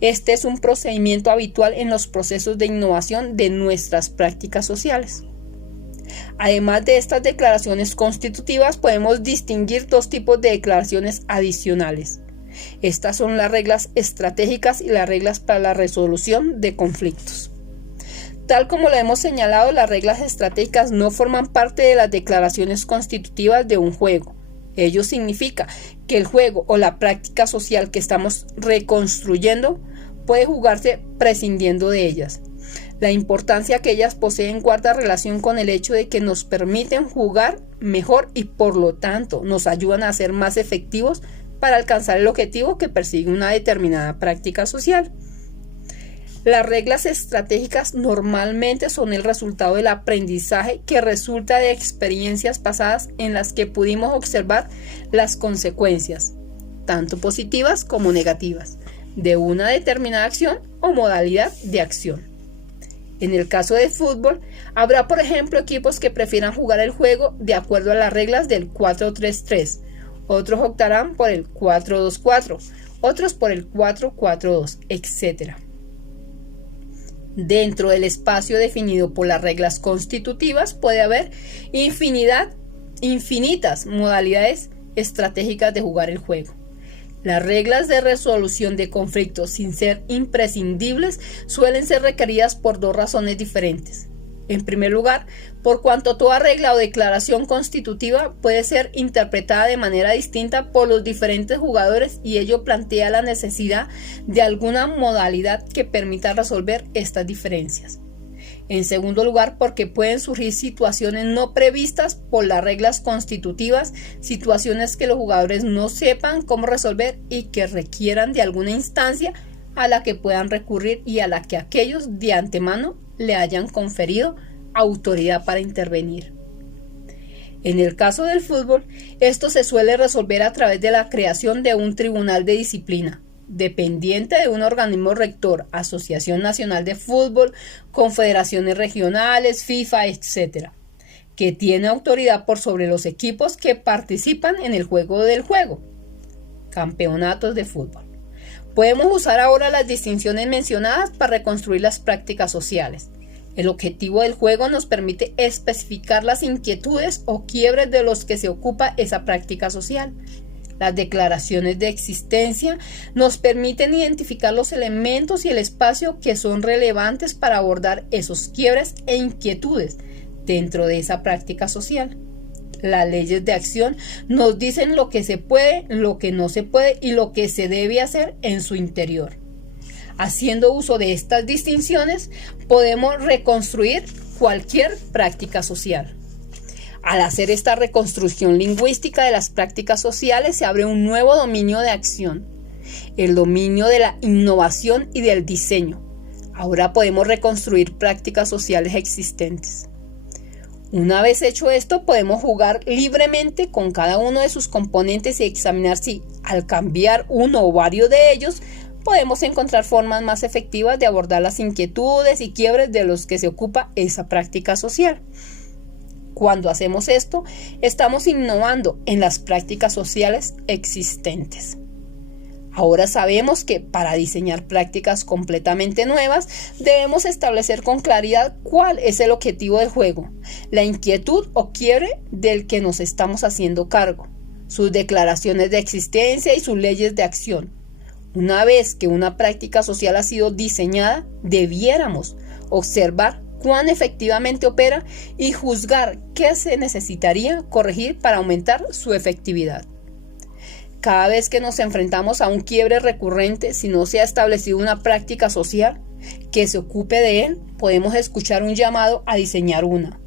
Este es un procedimiento habitual en los procesos de innovación de nuestras prácticas sociales. Además de estas declaraciones constitutivas, podemos distinguir 2 tipos de declaraciones adicionales. Estas son las reglas estratégicas y las reglas para la resolución de conflictos. Tal como lo hemos señalado, las reglas estratégicas no forman parte de las declaraciones constitutivas de un juego. Ello significa que el juego o la práctica social que estamos reconstruyendo puede jugarse prescindiendo de ellas. La importancia que ellas poseen guarda relación con el hecho de que nos permiten jugar mejor y por lo tanto nos ayudan a ser más efectivos para alcanzar el objetivo que persigue una determinada práctica social. Las reglas estratégicas normalmente son el resultado del aprendizaje que resulta de experiencias pasadas en las que pudimos observar las consecuencias, tanto positivas como negativas, de una determinada acción o modalidad de acción. En el caso del fútbol, habrá por ejemplo equipos que prefieran jugar el juego de acuerdo a las reglas del 4-3-3, otros optarán por el 4-2-4, otros por el 4-4-2, etc. Dentro del espacio definido por las reglas constitutivas puede haber infinitas modalidades estratégicas de jugar el juego. Las reglas de resolución de conflictos, sin ser imprescindibles, suelen ser requeridas por dos razones diferentes. En primer lugar, por cuanto toda regla o declaración constitutiva puede ser interpretada de manera distinta por los diferentes jugadores y ello plantea la necesidad de alguna modalidad que permita resolver estas diferencias. En segundo lugar, porque pueden surgir situaciones no previstas por las reglas constitutivas, situaciones que los jugadores no sepan cómo resolver y que requieran de alguna instancia a la que puedan recurrir y a la que aquellos de antemano le hayan conferido autoridad para intervenir. En el caso del fútbol, esto se suele resolver a través de la creación de un tribunal de disciplina, dependiente de un organismo rector, Asociación Nacional de Fútbol, confederaciones regionales, FIFA, etc., que tiene autoridad por sobre los equipos que participan en el juego del juego, campeonatos de fútbol. Podemos usar ahora las distinciones mencionadas para reconstruir las prácticas sociales. El objetivo del juego nos permite especificar las inquietudes o quiebres de los que se ocupa esa práctica social. Las declaraciones de existencia nos permiten identificar los elementos y el espacio que son relevantes para abordar esos quiebres e inquietudes dentro de esa práctica social. Las leyes de acción nos dicen lo que se puede, lo que no se puede y lo que se debe hacer en su interior. Haciendo uso de estas distinciones, podemos reconstruir cualquier práctica social. Al hacer esta reconstrucción lingüística de las prácticas sociales, se abre un nuevo dominio de acción, el dominio de la innovación y del diseño. Ahora podemos reconstruir prácticas sociales existentes. Una vez hecho esto, podemos jugar libremente con cada uno de sus componentes y examinar si, al cambiar uno o varios de ellos, podemos encontrar formas más efectivas de abordar las inquietudes y quiebres de los que se ocupa esa práctica social. Cuando hacemos esto, estamos innovando en las prácticas sociales existentes. Ahora sabemos que para diseñar prácticas completamente nuevas, debemos establecer con claridad cuál es el objetivo del juego, la inquietud o quiebre del que nos estamos haciendo cargo, sus declaraciones de existencia y sus leyes de acción. Una vez que una práctica social ha sido diseñada, debiéramos observar cuán efectivamente opera y juzgar qué se necesitaría corregir para aumentar su efectividad. Cada vez que nos enfrentamos a un quiebre recurrente, si no se ha establecido una práctica social que se ocupe de él, podemos escuchar un llamado a diseñar una.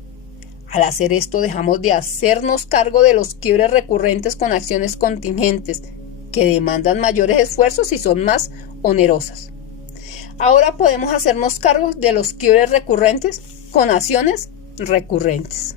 Al hacer esto, dejamos de hacernos cargo de los quiebres recurrentes con acciones contingentes que demandan mayores esfuerzos y son más onerosas. Ahora podemos hacernos cargo de los quiebres recurrentes con acciones recurrentes.